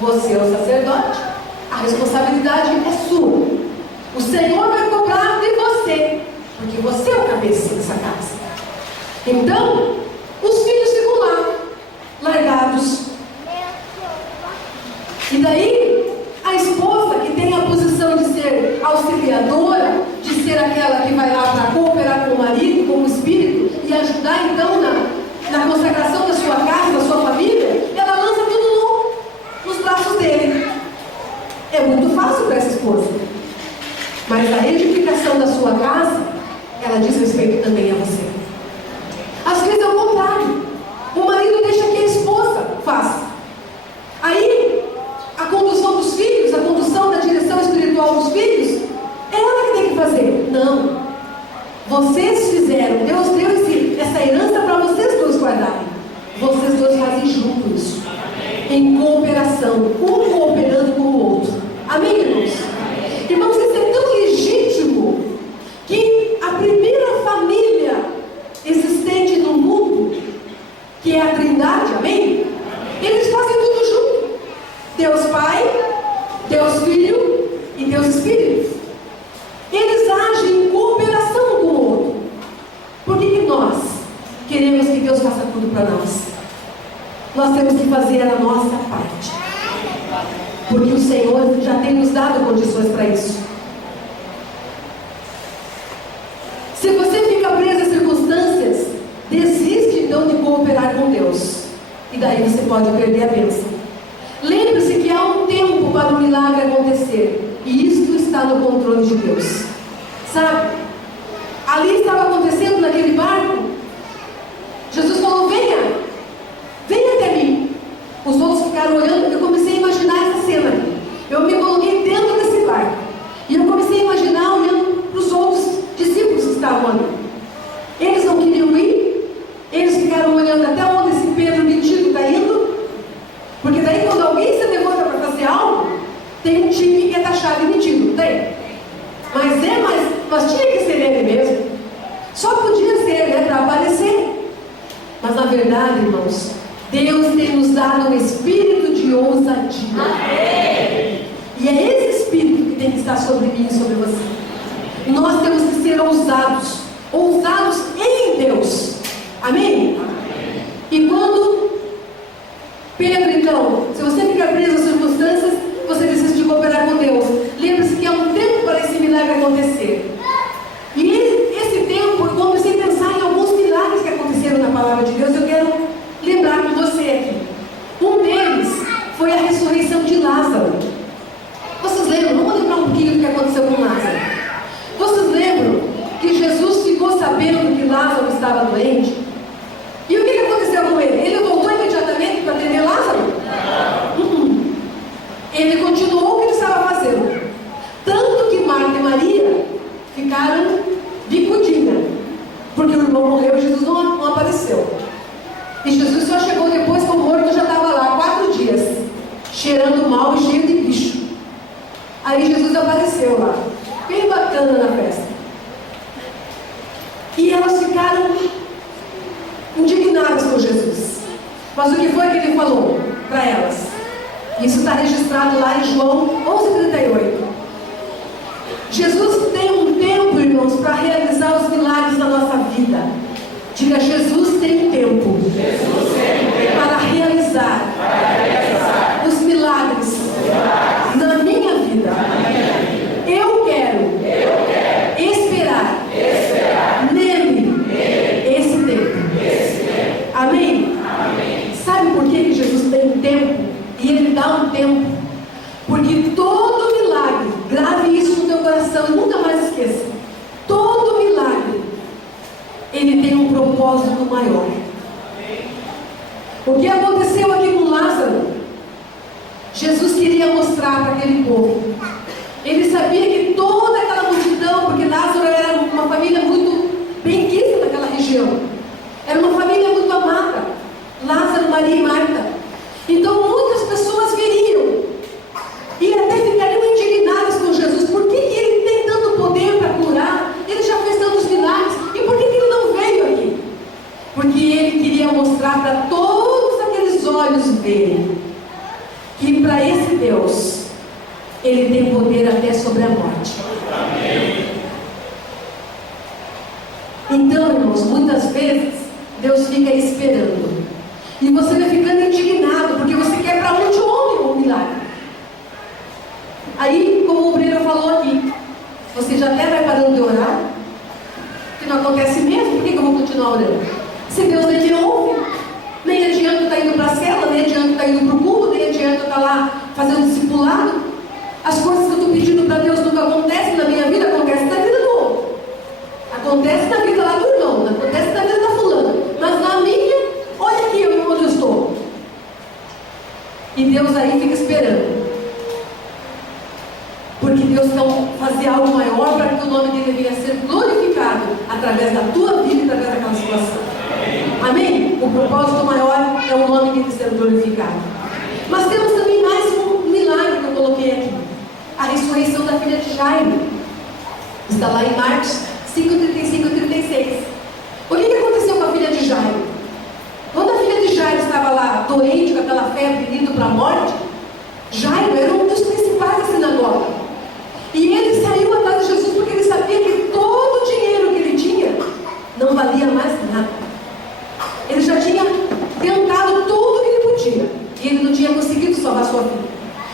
você é o sacerdote, a responsabilidade é sua. O Senhor vai cobrar de você, porque você é o cabeça dessa casa. Então, os filhos ficam lá, largados. E daí, a esposa que tem a posição de ser auxiliadora, de ser aquela que vai lá para cooperar com o marido, com o espírito, e ajudar então na consagração da sua casa, da sua família, ela lança tudo nos braços dele. É muito fácil para essa esposa. Mas a edificação da sua casa, ela diz respeito também a você. Às vezes é o contrário. O marido deixa que a esposa faça. Aí, a condução dos filhos, a condução da direção espiritual dos filhos, é ela que tem que fazer. Não. Vocês fizeram. Deus deu essa herança para vocês dois guardarem. Vocês dois fazem junto isso. Em cooperação. Um cooperando com o outro. Amém, irmãos? Irmãos, isso é tão legítimo que a primeira família existente no mundo, que é a Trindade, amém? Eles fazem tudo junto. Deus Pai, Deus Filho e Deus Espírito. Eles agem em cooperação um com o outro. Por que nós queremos que Deus faça tudo para nós? Nós temos que fazer a nossa parte. porque o Senhor já tem nos dado condições para isso. Se você fica preso às circunstâncias, desiste então de cooperar com Deus, e daí você pode perder a bênção. Lembre-se que há um tempo para o milagre acontecer, e isto está no controle de Deus. Sabe? Ali estava acontecendo naquele barco. Jesus falou: venha até mim. Os outros ficaram olhando. Eu comecei a imaginar essa cena. Eu me coloquei dentro desse barco, e eu comecei a imaginar olhando para os outros discípulos que estavam ali. Eles não queriam ir. Eles ficaram olhando até onde esse Pedro metido está indo, porque daí quando alguém se levanta para fazer algo, tem um time que é taxado de metido, tem? Mas tinha que ser ele mesmo. Só podia ser, né, para aparecer. Mas na verdade, irmãos, Deus tem nos dado um espírito de ousadia. Amém. E é esse espírito que tem que estar sobre mim e sobre você. Nós temos que ser ousados em Deus. Amém? Amém. E quando Pedro, então, se você ficar preso às circunstâncias, você precisa de cooperar com Deus. Lembre-se que há um tempo para esse milagre acontecer. E esse tempo, eu comecei a pensar em alguns milagres que aconteceram na palavra de Deus. Eu quero lembrar com você aqui. Um deles foi a ressurreição de Lázaro. Vocês lembram? Vamos lembrar um pouquinho do que aconteceu com Lázaro. Vocês lembram que Jesus ficou sabendo que Lázaro estava doente? E o que aconteceu com ele? Ele voltou imediatamente para atender Lázaro? Ele continuou o que ele estava fazendo. Tanto que Marta e Maria ficaram bicudinhas, porque o irmão morreu e Jesus não apareceu. E Jesus só chegou depois que o morto já estava lá 4 dias, cheirando mal e cheio de bicho. Aí Jesus apareceu lá, bem bacana na festa. E elas ficaram indignadas com Jesus. Mas o que foi que ele falou para elas? Isso está registrado lá em João 11:38. Jesus tem um tempo, irmãos, para realizar os milagres na nossa vida. Diga: Jesus tem um tempo, para realizar os milagres na minha vida. Eu quero esperar nele esse tempo. Amém? Sabe por que Jesus tem um tempo? E ele dá um tempo? Porque todo milagre, grave isso no teu coração e nunca mais esqueça, todo milagre, ele tem um propósito maior. O que aconteceu aqui com Lázaro? Jesus queria mostrar para aquele povo. Ele sabia que toda aquela multidão, porque Lázaro era uma família muito bem-quista naquela região, era uma família muito amada, Lázaro, Maria e Marta. Então muitas pessoas viriam e até ficariam indignadas com Jesus. Por que ele tem tanto poder para curar? Ele já fez tantos milagres. E por que ele não veio aqui? Porque ele queria mostrar para todos aqueles olhos verem que para esse Deus, ele tem poder até sobre a morte. Amém. Então, irmãos, muitas vezes Deus fica esperando. E você vai ficando indignado, porque você quer para onde homem o milagre. Aí, como o obreiro falou aqui, você já até vai parando de orar, que não acontece mesmo. Por que eu vou continuar orando? Se Deus nem te ouve, nem adianta estar indo para a cela, nem adianta estar indo para o culto, nem adianta estar lá fazendo discipulado. As coisas que eu estou pedindo para Deus nunca acontecem na minha vida, acontecem na vida do outro. Acontece na vida lá do irmão, acontece na vida da fulana, mas na minha, olha aqui onde eu estou. E Deus aí fica esperando. Porque Deus quer fazer algo maior para que o nome dele venha a ser glorificado através da tua vida e através daquela situação. Amém? O propósito maior é o nome dele ser glorificado. Mas temos também mais um milagre que eu coloquei aqui. A ressurreição da filha de Jairo. Está lá em Marcos 5:35 e 36. O que aconteceu com a filha de Jairo? Quando a filha de Jairo estava lá doente, com aquela febre, indo para a morte, Jairo era um dos principais da sinagoga. E ele saiu atrás de Jesus porque ele sabia que todo o dinheiro que ele tinha não valia mais nada. Ele já tinha tentado tudo que ele podia e ele não tinha conseguido salvar sua filha.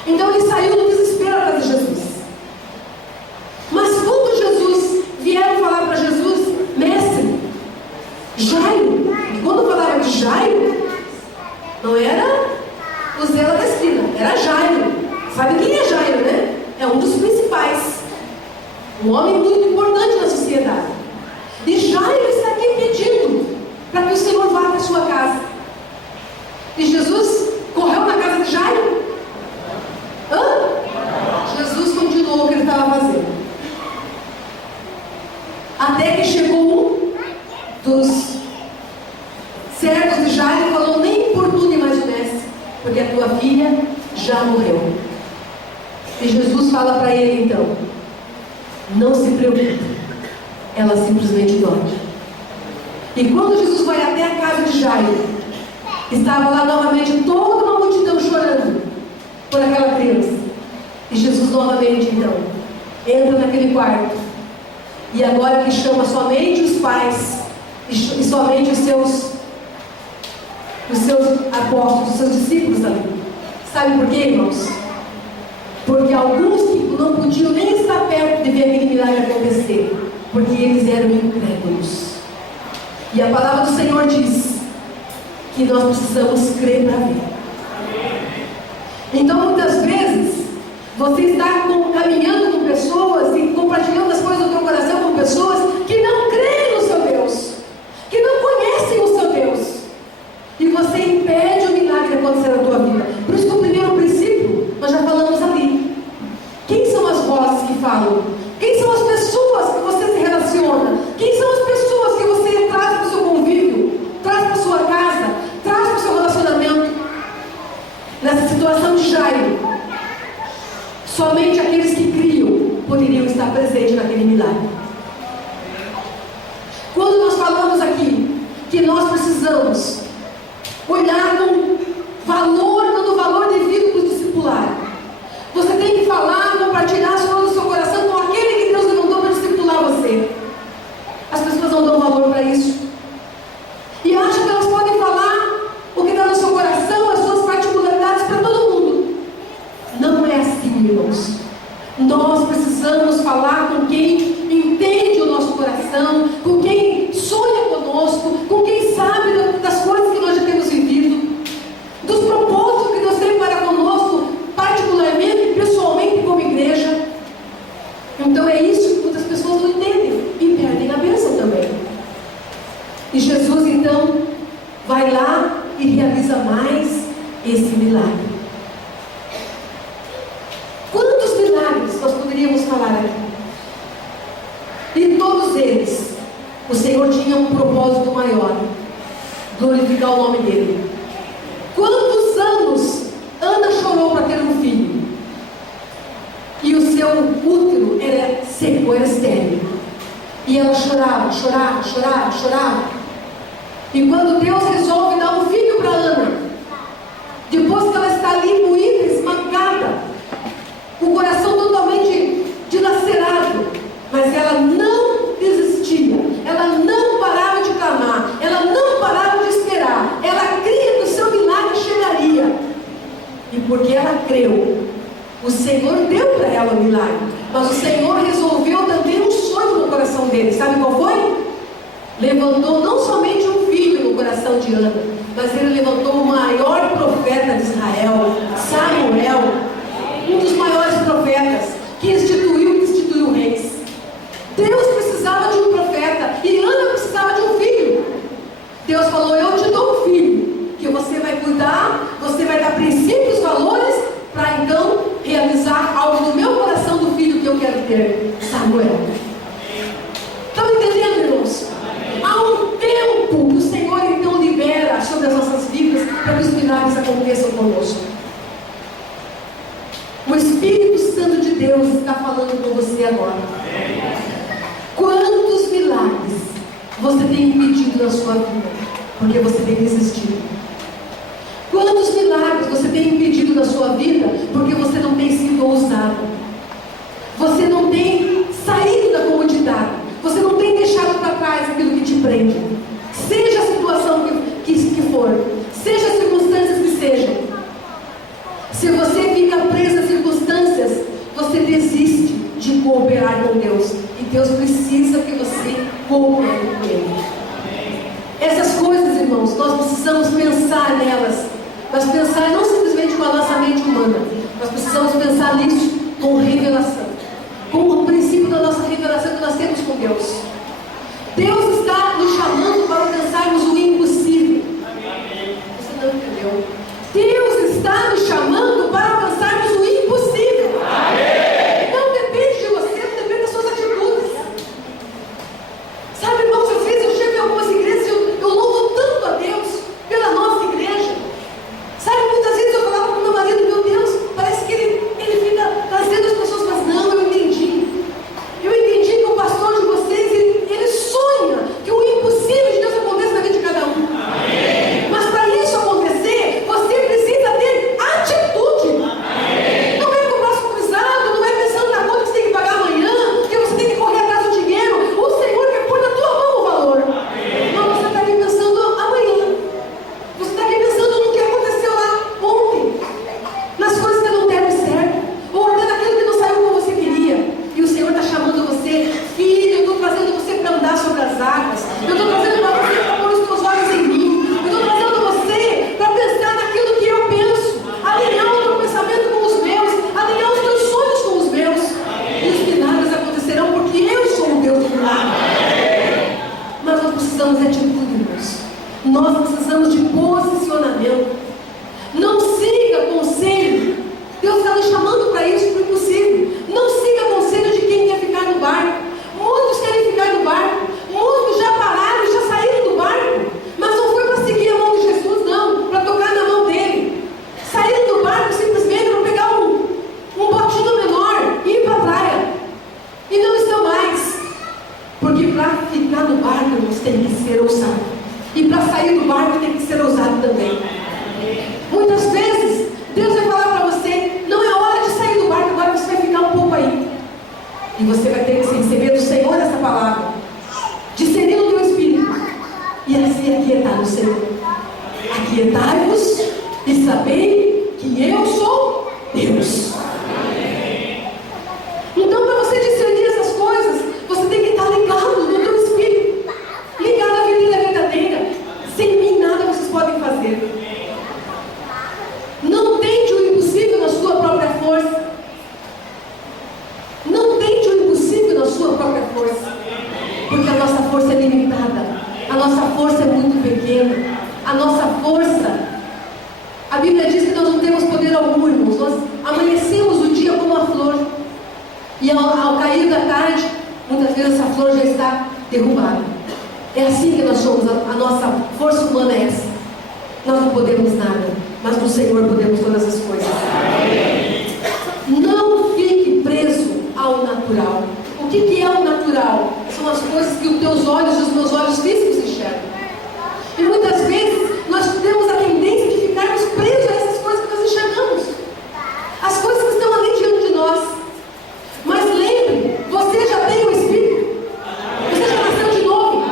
Então ele saiu no desespero atrás de Jesus. Mas quando Jesus vieram falar para Jesus, mestre, Jairo, e quando falava de Jairo, não era o Zé lá da esquina, era Jairo. Sabe quem é Jairo, né? É um dos principais, um homem muito importante na sociedade. E Jairo está aqui pedindo para que o Senhor vá para a sua casa. E Jesus correu na casa de Jairo? Jesus continuou o que ele estava fazendo. Até que chegou um dos servos de Jairo e falou: nem importune mais o mestre, porque a tua filha já morreu. E Jesus fala para ele então: não se preocupe, ela simplesmente dorme. E quando Jesus vai até a casa de Jairo, estava lá novamente toda uma multidão chorando por aquela criança. E Jesus novamente então entra naquele quarto, e agora ele chama somente os pais e somente os seus apóstolos, os seus discípulos ali. Sabe por quê, irmãos? Porque alguns que não podiam nem estar perto de ver aquele milagre acontecer, porque eles eram incrédulos. E a palavra do Senhor diz que nós precisamos crer para ver. Então muitas vezes você está caminhando com pessoas e compartilhando as coisas do teu coração com pessoas que não creem no seu Deus, que não conhecem o seu Deus, e você impede o milagre de acontecer na tua vida. Por isso que o primeiro princípio nós já falamos ali. Quem são as vozes que falam? Quem são as pessoas que você se relaciona? Quem são as pessoas que você traz para o seu convívio, traz para a sua casa, traz para o seu relacionamento? Nessa situação de Jairo, somente aqueles que criam poderiam estar presentes naquele milagre. Quando nós falamos aqui que nós precisamos olhar com valor, dando valor devido para o discipular, você tem que falar, compartilhar as coisas do seu coração com aquele que Deus levantou para discipular você. As pessoas não dão valor para isso e acham que elas podem falar o que está no seu coração, as suas particularidades para todo mundo. Não é assim, irmãos. Nós precisamos falar com quem entende o nosso coração, com quem sonha conosco, com quem sabe das coisas que nós já temos vivido, dos propósitos que Deus tem para conosco, particularmente, pessoalmente, como igreja. Então é isso que muitas pessoas não entendem e perdem a bênção também. E Jesus então vai lá e realiza mais esse milagre. Quantos milagres nós poderíamos falar aqui? E todos eles, o Senhor tinha um propósito maior: glorificar o nome dele. Quantos anos Ana chorou para ter um filho? E o seu útero era seco, era estéril. E ela chorava, chorava, chorava, chorava. E quando Deus resolve dar um filho para Ana, depois que ela está ali moída, esmagada, o coração totalmente dilacerado, mas ela não desistia, ela não parava de clamar, ela não parava de esperar, ela cria que o seu milagre chegaria. E porque ela creu, o Senhor deu para ela o milagre. Mas o Senhor resolveu também um sonho no coração dele. Sabe qual foi? Levantou não somente um filho no coração de Ana, mas ele levantou o maior profeta de Israel, Samuel, um dos maiores profetas, que instituiu reis. Deus precisava de um profeta e Ana precisava de um filho. Deus falou: eu te dou um filho, que você vai cuidar, você vai dar princípios, valores, para então realizar algo no meu coração do filho que eu quero ter, Samuel. Estão entendendo, irmãos? Há um tempo que o Senhor então libera sobre as nossas vidas para que os milagres aconteçam conosco. O Espírito Santo de Deus está falando com você agora. Quantos milagres você tem impedido na sua vida porque você tem desistido? Quantos milagres você tem impedido na sua vida porque você não tem sido ousado? Você não tem saído da comodidade, você não tem deixado para trás aquilo que te prende, seja a situação que for, seja as circunstâncias que sejam. Se você fica presa possamos pensar nisso com revelação, com o princípio da nossa revelação que nós temos com Deus. Deus está nos chamando para alcançarmos o impossível. Você não entendeu? Deus está nos chamando para alcançarmos o impossível. Não depende de você, não depende das suas atitudes. Sabe, irmãos, às vezes eu chego em algumas igrejas e eu louvo tanto a Deus pela nossa igreja. Sabe, muitas vezes eu falava com meu marido, meu Deus, parece que ele fica trazendo as pessoas, mas não, eu entendi. Eu entendi que o pastor de vocês, ele sonha que o impossível de Deus aconteça na vida de cada um. Mas para isso acontecer, você precisa ter atitude. Não é com o braço cruzado, não é pensando na conta que você tem que pagar amanhã, que você tem que correr atrás do dinheiro. O Senhor quer pôr na tua mão o valor. Não, você está aqui pensando amanhã. Você está aqui pensando no que aconteceu lá ontem, nas coisas que não deram certo, ou até naquilo que não saiu como você queria. E o Senhor está chamando você, filho, eu estou trazendo você para andar sobre as águas. Eu estou trazendo para você para pôr os teus olhos em mim. Eu estou trazendo você para pensar naquilo que eu penso, alinhar o teu pensamento com os meus, alinhar os teus sonhos com os meus. E os milagres acontecerão porque eu sou o Deus do milagre. Mas nós precisamos de atitude, irmãos. Nós precisamos de posicionamento. Não siga conselho. Deus está nos chamando para isso, para o impossível. Não siga conselho de quem quer ficar no barco. Muitos querem ficar no barco. Muitos já pararam, já saíram do barco. Mas não foi para seguir a mão de Jesus, não. Para tocar na mão dele. Saíram do barco simplesmente para pegar um botinho menor e ir para a praia. E não estão mais. Porque para ficar no barco, irmãos, tem que ser ousado. E para sair do barco tem que ser ousado também. Muitas vezes, Deus vai falar para você, não é hora de sair do barco, agora você vai ficar um pouco aí. E você vai ter que receber do Senhor essa palavra. Discernir no teu espírito. E assim aquietar no Senhor. Aquietai-vos e sabei que eu sou Deus. Então, para você discernir essas coisas, você tem que estar ligado no teu espírito. Ligado à vida verdadeira. Sem mim nada vocês podem fazer. Não tente o impossível na sua própria força. Não tente o impossível na sua própria força. Porque a nossa força é limitada. A nossa força é muito pequena. A nossa força, a Bíblia diz que nós não temos poder algum, irmãos. Nós amanhecemos o dia como a flor. E ao cair da tarde, muitas vezes essa flor já está derrubada. É assim que nós somos. A nossa força humana é essa. Nós não podemos nada, mas no Senhor podemos todas as coisas. Não fique preso ao natural. O que é o natural? São as coisas que os teus olhos e os meus olhos físicos enxergam. E muitas vezes nós temos a tendência de ficarmos presos a essas coisas que nós enxergamos. As coisas que estão ali diante de nós. Mas lembre, você já tem o Espírito. Você já nasceu de novo.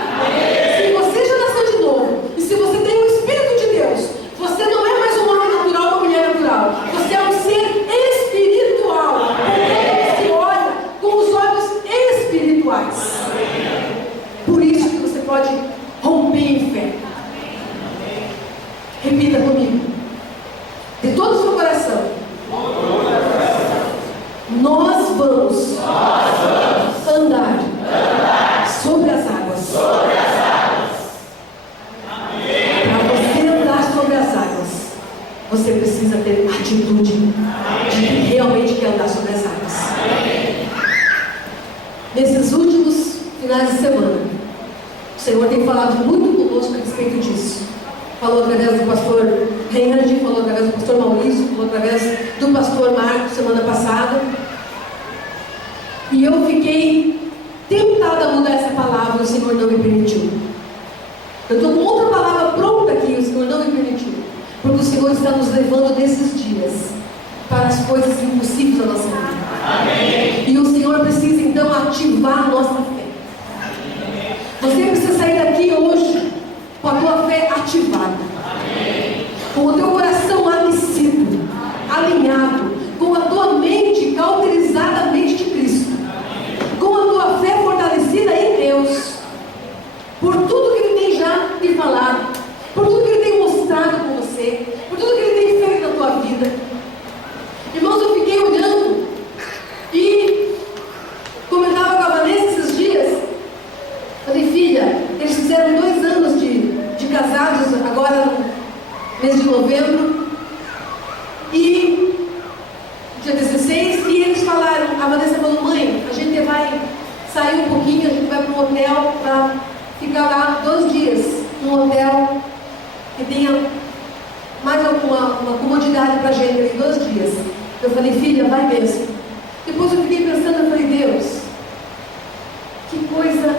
Se você já nasceu de novo, e se você tem o Espírito de Deus, você não é mais um homem natural ou uma mulher natural. Você é um ser espiritual. Porque você olha com os olhos espirituais. Por isso que você pode romper em fé. Repita comigo. De todo o seu coração. Nós vamos andar sobre as águas. Para você andar sobre as águas, você precisa ter atitude de que realmente quer andar sobre as águas. Nesses últimos finais de semana, o Senhor tem falado muito conosco a respeito disso. Falou através do pastor Reinhard, falou através do pastor Maurício, falou através do pastor Marcos semana passada. E eu fiquei tentada a mudar essa palavra, o Senhor não me permitiu. Eu estou com outra palavra pronta aqui, o Senhor não me permitiu. Porque o Senhor está nos levando nesses dias para as coisas impossíveis da nossa vida. Amém. E o Senhor precisa então ativar a nossa fé. Você precisa sair daqui hoje com a tua fé ativada. Amém. Com o teu coração aquecido, alinhado, com a tua mente cauterizada à mente de Cristo. Amém. Com a tua fé fortalecida em Deus. Por tudo que Ele tem já te falado, por tudo que Ele tem mostrado com você, por tudo que Ele tem feito na tua vida. Irmãos, eu fiquei vocês, e eles falaram, a Vanessa falou, mãe, a gente vai sair um pouquinho, a gente vai para um hotel para ficar lá 2 dias, num hotel que tenha mais alguma comodidade para a gente ali, 2 dias. Eu falei, filha, vai mesmo. Depois eu fiquei pensando, eu falei, Deus, que coisa.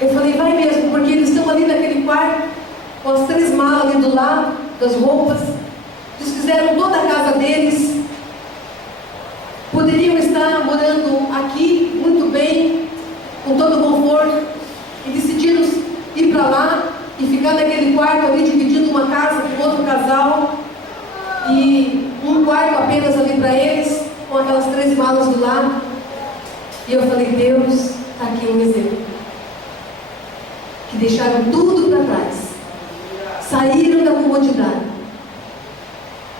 Eu falei, vai mesmo, porque eles estão ali naquele quarto, com as 3 malas ali do lado, das roupas, desfizeram toda a casa deles, poderiam estar morando aqui, muito bem, com todo o conforto, e decidiram ir para lá, e ficar naquele quarto ali, dividindo uma casa com outro casal, e um quarto apenas ali para eles, com aquelas 3 malas do lado. E eu falei, Deus, está aqui um exemplo, que deixaram tudo para trás, saíram da comodidade.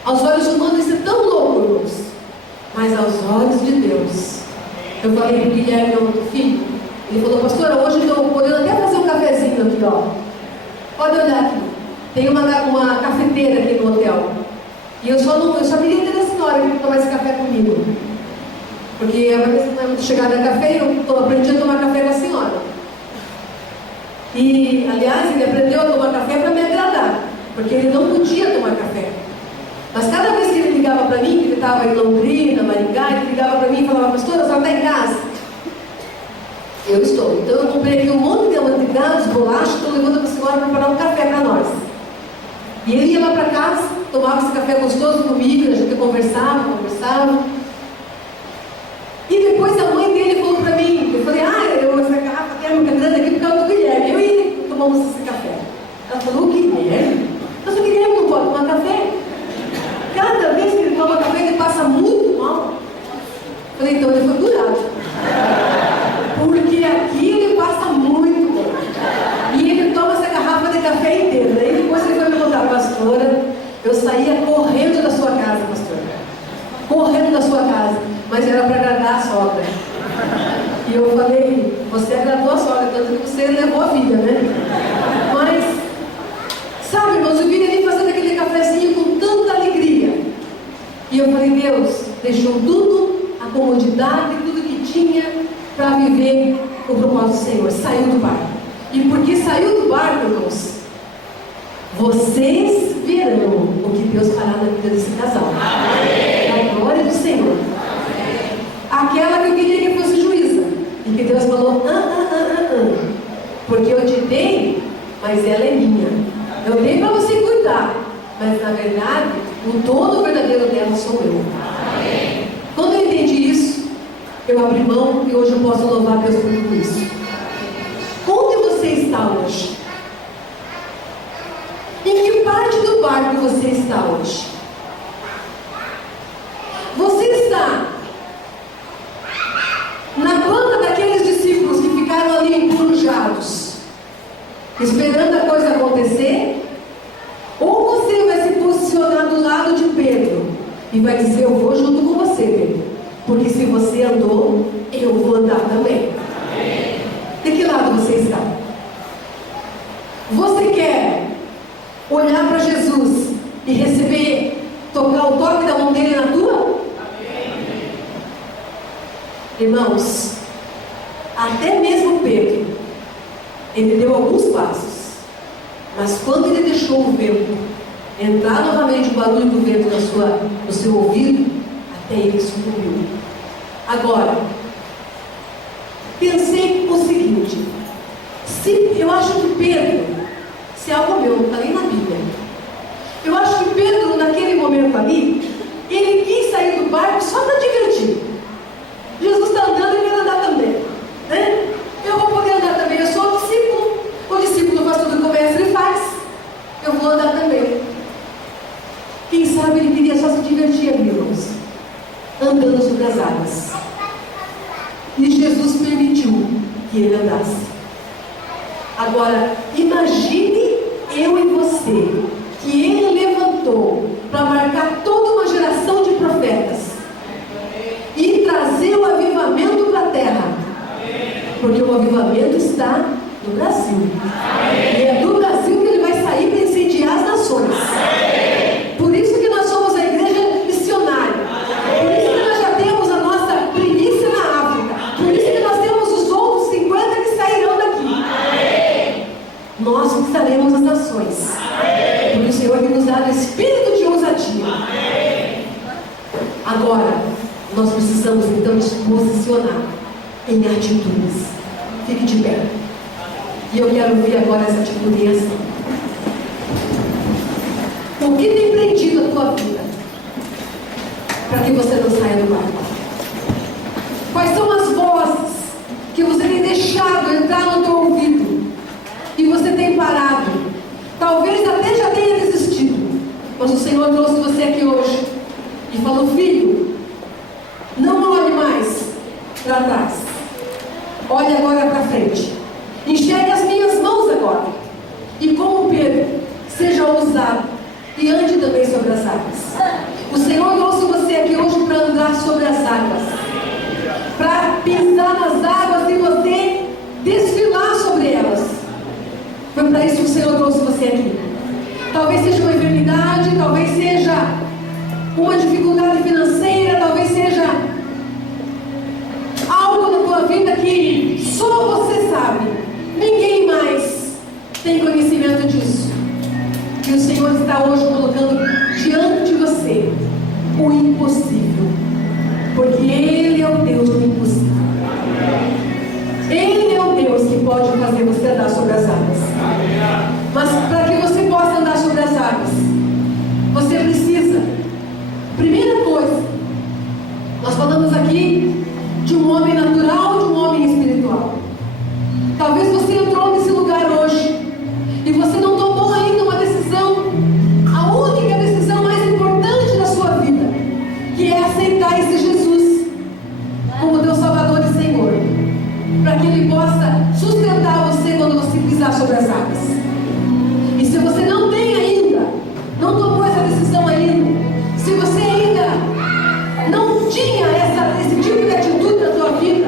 Aos olhos humanos isso é tão louco, irmãos, mas aos olhos de Deus. Eu falei para o Guilherme, meu filho, ele falou, pastora, hoje eu estou podendo até fazer um cafezinho aqui, ó. Pode olhar aqui, tem uma cafeteira aqui no hotel. E eu só queria ter a senhora que tomar esse café comigo, porque a Vanessa não é muito chegada a café, eu aprendi a tomar café com a senhora. E, aliás, ele aprendeu a tomar café para me agradar, porque ele não podia tomar café. Mas cada vez que ele ligava para mim, que ele estava em Londrina, Maringá, ele ligava para mim e falava, pastora, a senhora está em casa? Eu estou. Então eu comprei aqui um monte de manteigão, bolacha, estou levando para a senhora preparar um café para nós. E ele ia lá para casa, tomava esse café gostoso comigo, a gente conversava. E depois a mãe dele falou para mim, eu falei, essa garrafa térmica grande aqui por causa do Guilherme. Eu e ele tomamos esse café. Ela falou, o Guilherme? Mas o Guilherme não pode tomar café? Cada vez que ele toma café, ele passa muito mal. Eu falei, então ele foi curado. Porque aqui ele passa muito bem. E ele toma essa garrafa de café inteira. Daí depois ele foi me contar, pastora, eu saía correndo da sua casa, pastora. Correndo da sua casa. Mas era para agradar a sogra. E eu falei, você agradou a sogra, tanto que você levou a vida, né? Mas, sabe, irmãos, eu vi ele fazendo aquele cafezinho com tanta alegria. E eu falei, Deus, deixou tudo, a comodidade, tudo que tinha para viver o propósito do Senhor. Saiu do barco. E porque saiu do barco, irmãos, vocês verão o que Deus fará na vida desse casal. Amém. A glória do Senhor. Amém. Aquela que eu queria que fosse juíza. E que Deus falou, porque eu te dei, mas ela é minha. Eu dei para você cuidar, mas na verdade, o dono verdadeiro dela sou eu. Amém. Quando eu entendi isso, eu abri mão e hoje eu posso louvar Deus por tudo isso. Onde você está hoje? Em que parte do barco você está hoje? Você está na banda daqueles discípulos que ficaram ali empujados, esperando a coisa acontecer? Ou você vai se posicionar do lado de Pedro e vai dizer, eu vou junto com você, Pedro, porque se você andou, eu vou andar também. Amém. De que lado você está? Você quer olhar para Jesus e receber, tocar o toque da mão dele na tua? Amém. Irmãos, até mesmo Pedro, ele deu alguns passos, mas quando ele deixou o vento entrar novamente, o barulho do vento no seu ouvido, até ele sucumbiu. Agora, pensei o seguinte, eu acho que Pedro, se algo meu, está ali na Bíblia, eu acho que Pedro, naquele momento ali, ele quis sair do barco só para divertir. Jesus está andando e quer andar também, né? Eu vou poder andar também, eu sou o discípulo faz tudo que o mestre faz, eu vou andar também. Quem sabe ele queria só se divertir ali, irmãos, andando sobre as águas. E Jesus permitiu que ele andasse. Agora, imagine eu e você, que ele levantou para marcar toda uma geração de profetas e trazer o avivamento para a terra. Porque o avivamento está no Brasil. E é do Brasil que ele vai sair para incendiar as nações. Por isso que nós somos a igreja missionária. Por isso que nós já temos precisamos então nos posicionar em atitudes. Fique de pé. E eu quero ver agora essa atitude em ação. O que tem prendido a tua vida para que você não saia do barco? Quais são as vozes que você tem deixado entrar no teu ouvido e você tem parado? Talvez até já tenha desistido, mas o Senhor trouxe você aqui hoje e falou: filho, não olhe mais para trás, olhe agora para frente, enxergue as minhas mãos agora, e como Pedro, seja ousado e ande também sobre as águas. O Senhor trouxe você aqui hoje para andar sobre as águas, para pisar nas águas e você desfilar sobre elas. Foi para isso que o Senhor trouxe você aqui. Talvez seja uma enfermidade, talvez seja uma dificuldade financeira, talvez seja algo na tua vida que só você sabe, ninguém mais tem conhecimento disso. E o Senhor está hoje colocando diante de você o impossível, porque Ele é o Deus do impossível. Ele é o Deus que pode fazer você andar sobre as águas. Mas para que você possa andar sobre as águas, você precisa, primeira coisa, nós falamos aqui de um homem natural, de um homem espiritual. Talvez você entrou nesse lugar hoje e você não tomou ainda uma decisão, a única decisão mais importante da sua vida, que é aceitar esse Jesus como teu Salvador e Senhor, para que Ele possa sustentar você quando você pisar sobre as águas. E se você não tem ainda, não tomou essa decisão ainda, se você ainda não tinha esse tipo de atitude na sua vida,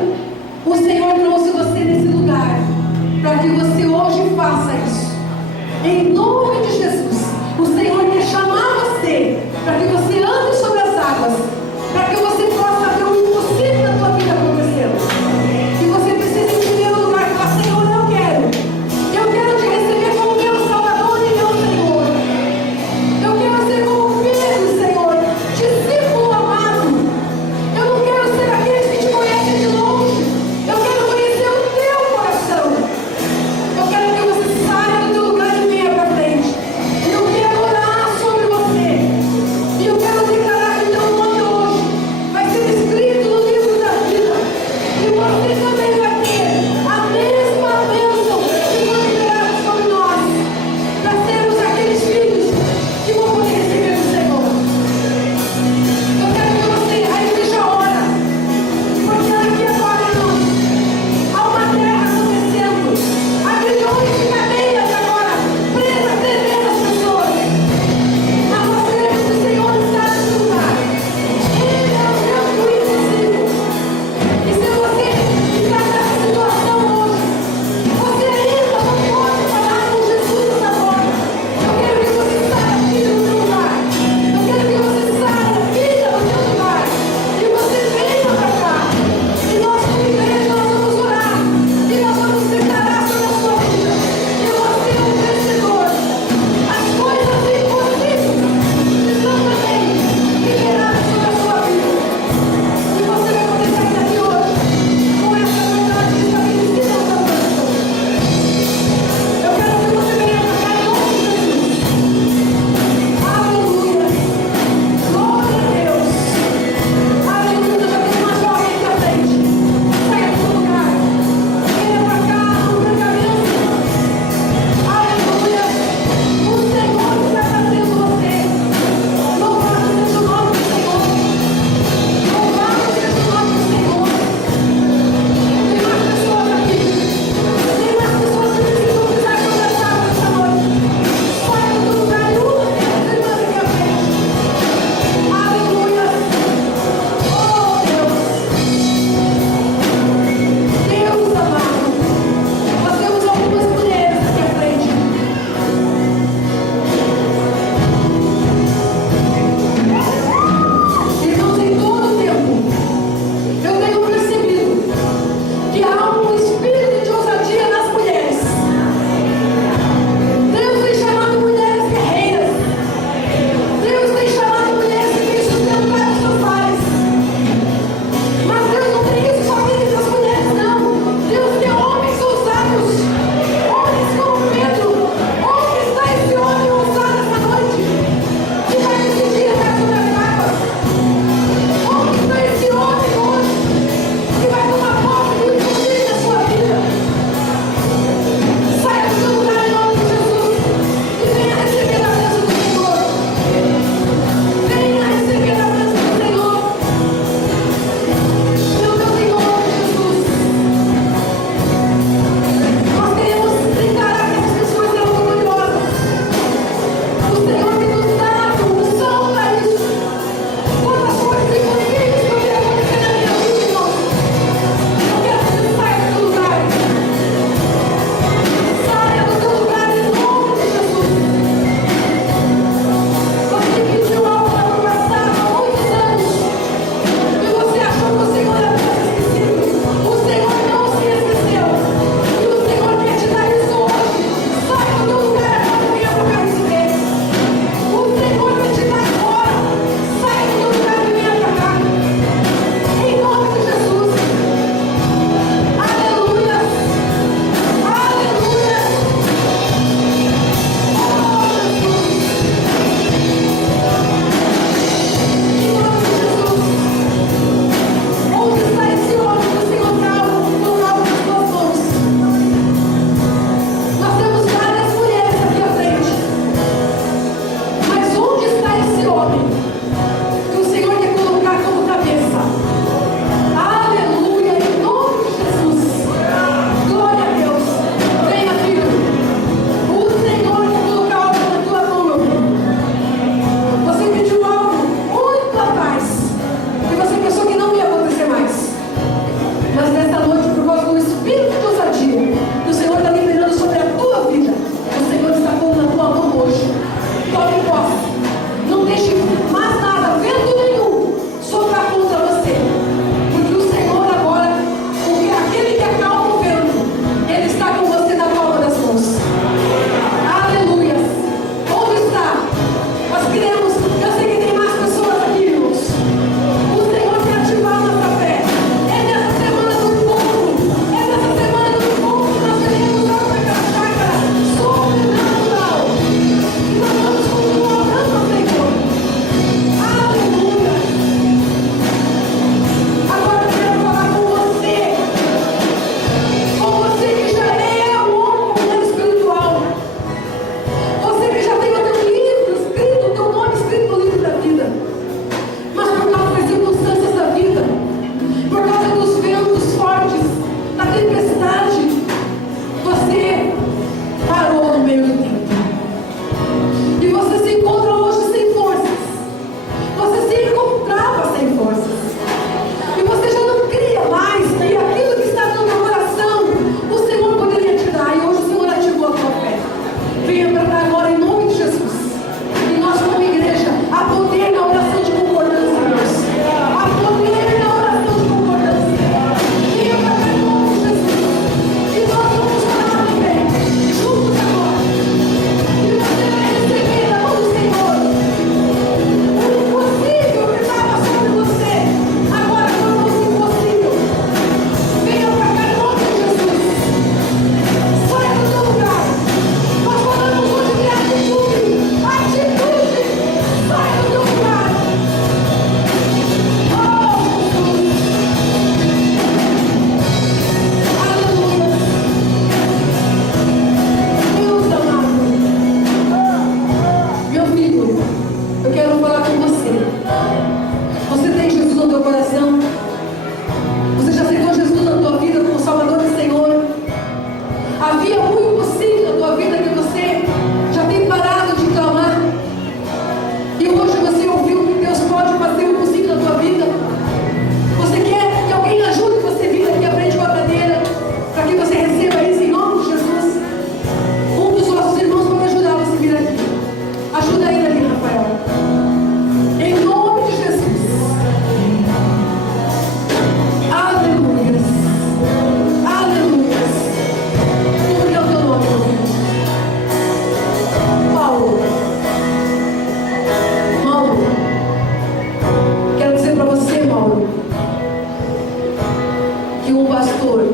que um pastor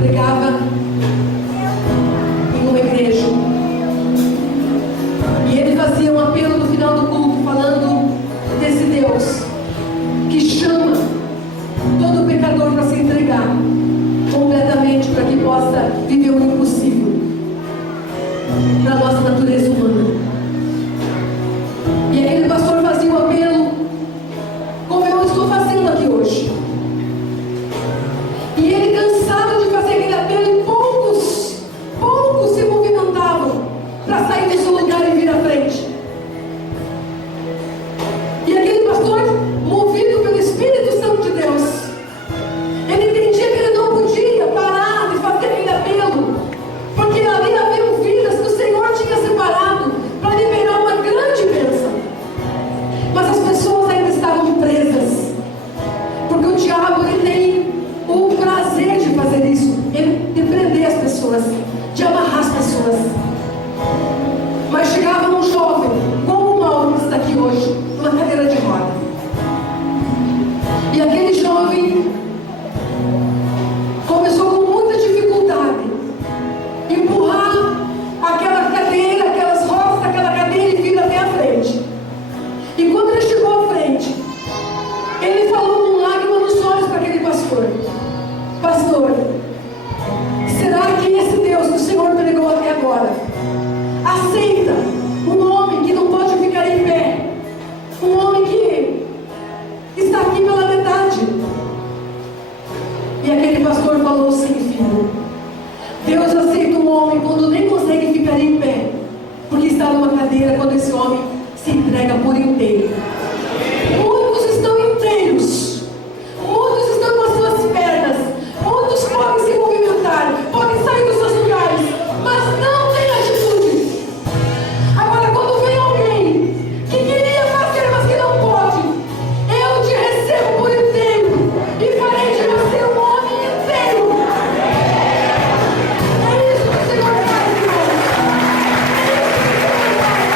pregava em uma igreja. E ele fazia um apelo no final do culto, falando desse Deus que chama todo pecador para se entregar completamente, para que possa viver o impossível para a nossa natureza humana. E aquele pastor fazia um apelo como eu estou fazendo aqui hoje. E ele, cansado de fazer aquele apelo, poucos se movimentavam para sair do seu lugar e vir à frente. E aquele pastor, movido pelo Espírito Santo de Deus, ele entendia que ele não podia parar de fazer aquele apelo, porque ali havia vidas que o Senhor tinha separado para liberar uma grande bênção. Mas as pessoas ainda estavam presas, porque o diabo, ele tem o prazer de fazer isso, de prender as pessoas, de amarrar as pessoas. Mas chegava um jovem, como o Mauro que está aqui hoje, numa cadeira de roda, e aquele jovem começou com muita dificuldade empurrar aquela cadeira, aquelas rodas daquela cadeira e vir até a frente. E quando ele chegou à frente, ele falou com lágrimas nos olhos para aquele pastor: pastor, será que esse Deus que o Senhor pregou até agora aceita um homem que não pode ficar em pé, um homem que está aqui pela metade? E aquele pastor falou: sim, filho, Deus aceita um homem quando nem consegue ficar em pé, porque está numa cadeira, quando esse homem se entrega por inteiro. Muitos estão inteiros, muitos estão com as suas pernas, muitos podem se movimentar, podem sair dos seus lugares, mas não têm atitude. Agora, quando vem alguém que queria fazer, mas que não pode, eu te recebo por inteiro e farei de você um homem inteiro. É isso que o Senhor faz, irmão. É isso que o Senhor faz.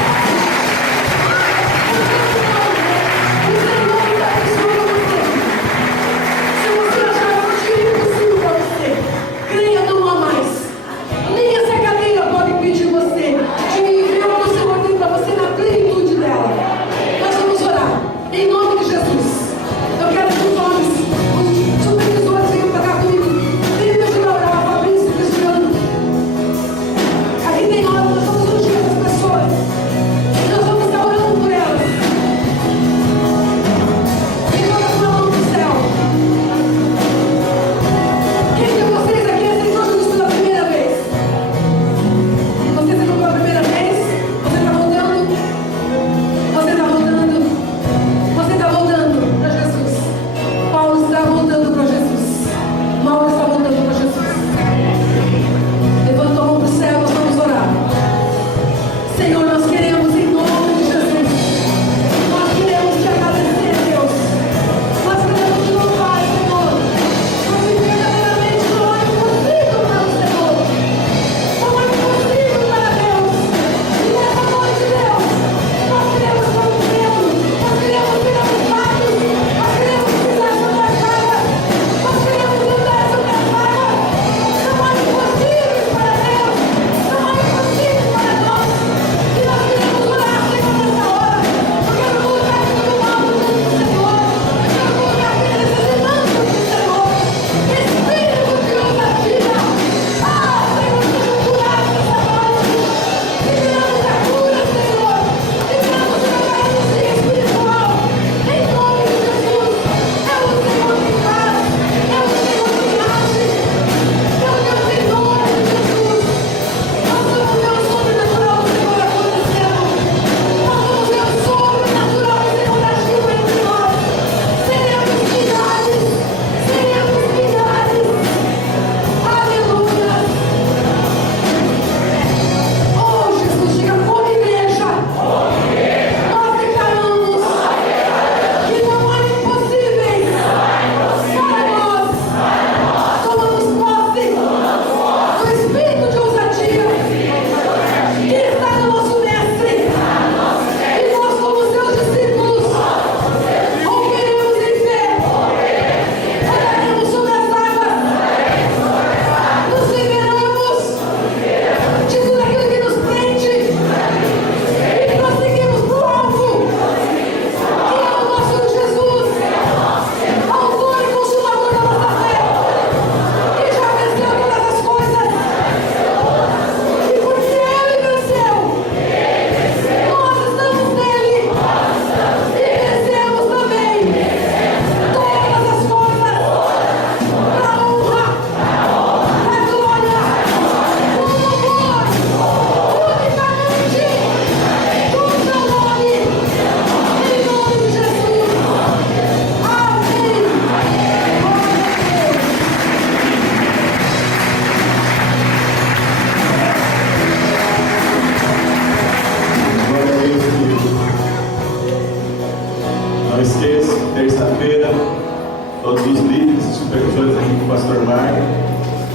todos os líderes e supervisores aqui com o pastor Marco.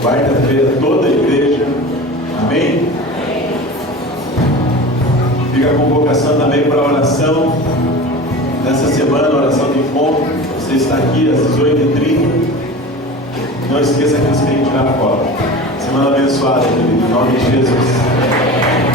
Quarta-feira, toda a igreja. Amém? Fica a convocação também para a oração nessa semana, a oração de encontro. Você está aqui às 18h30. Não esqueça que você tem que tirar a foto. Semana abençoada, querido, em nome de Jesus.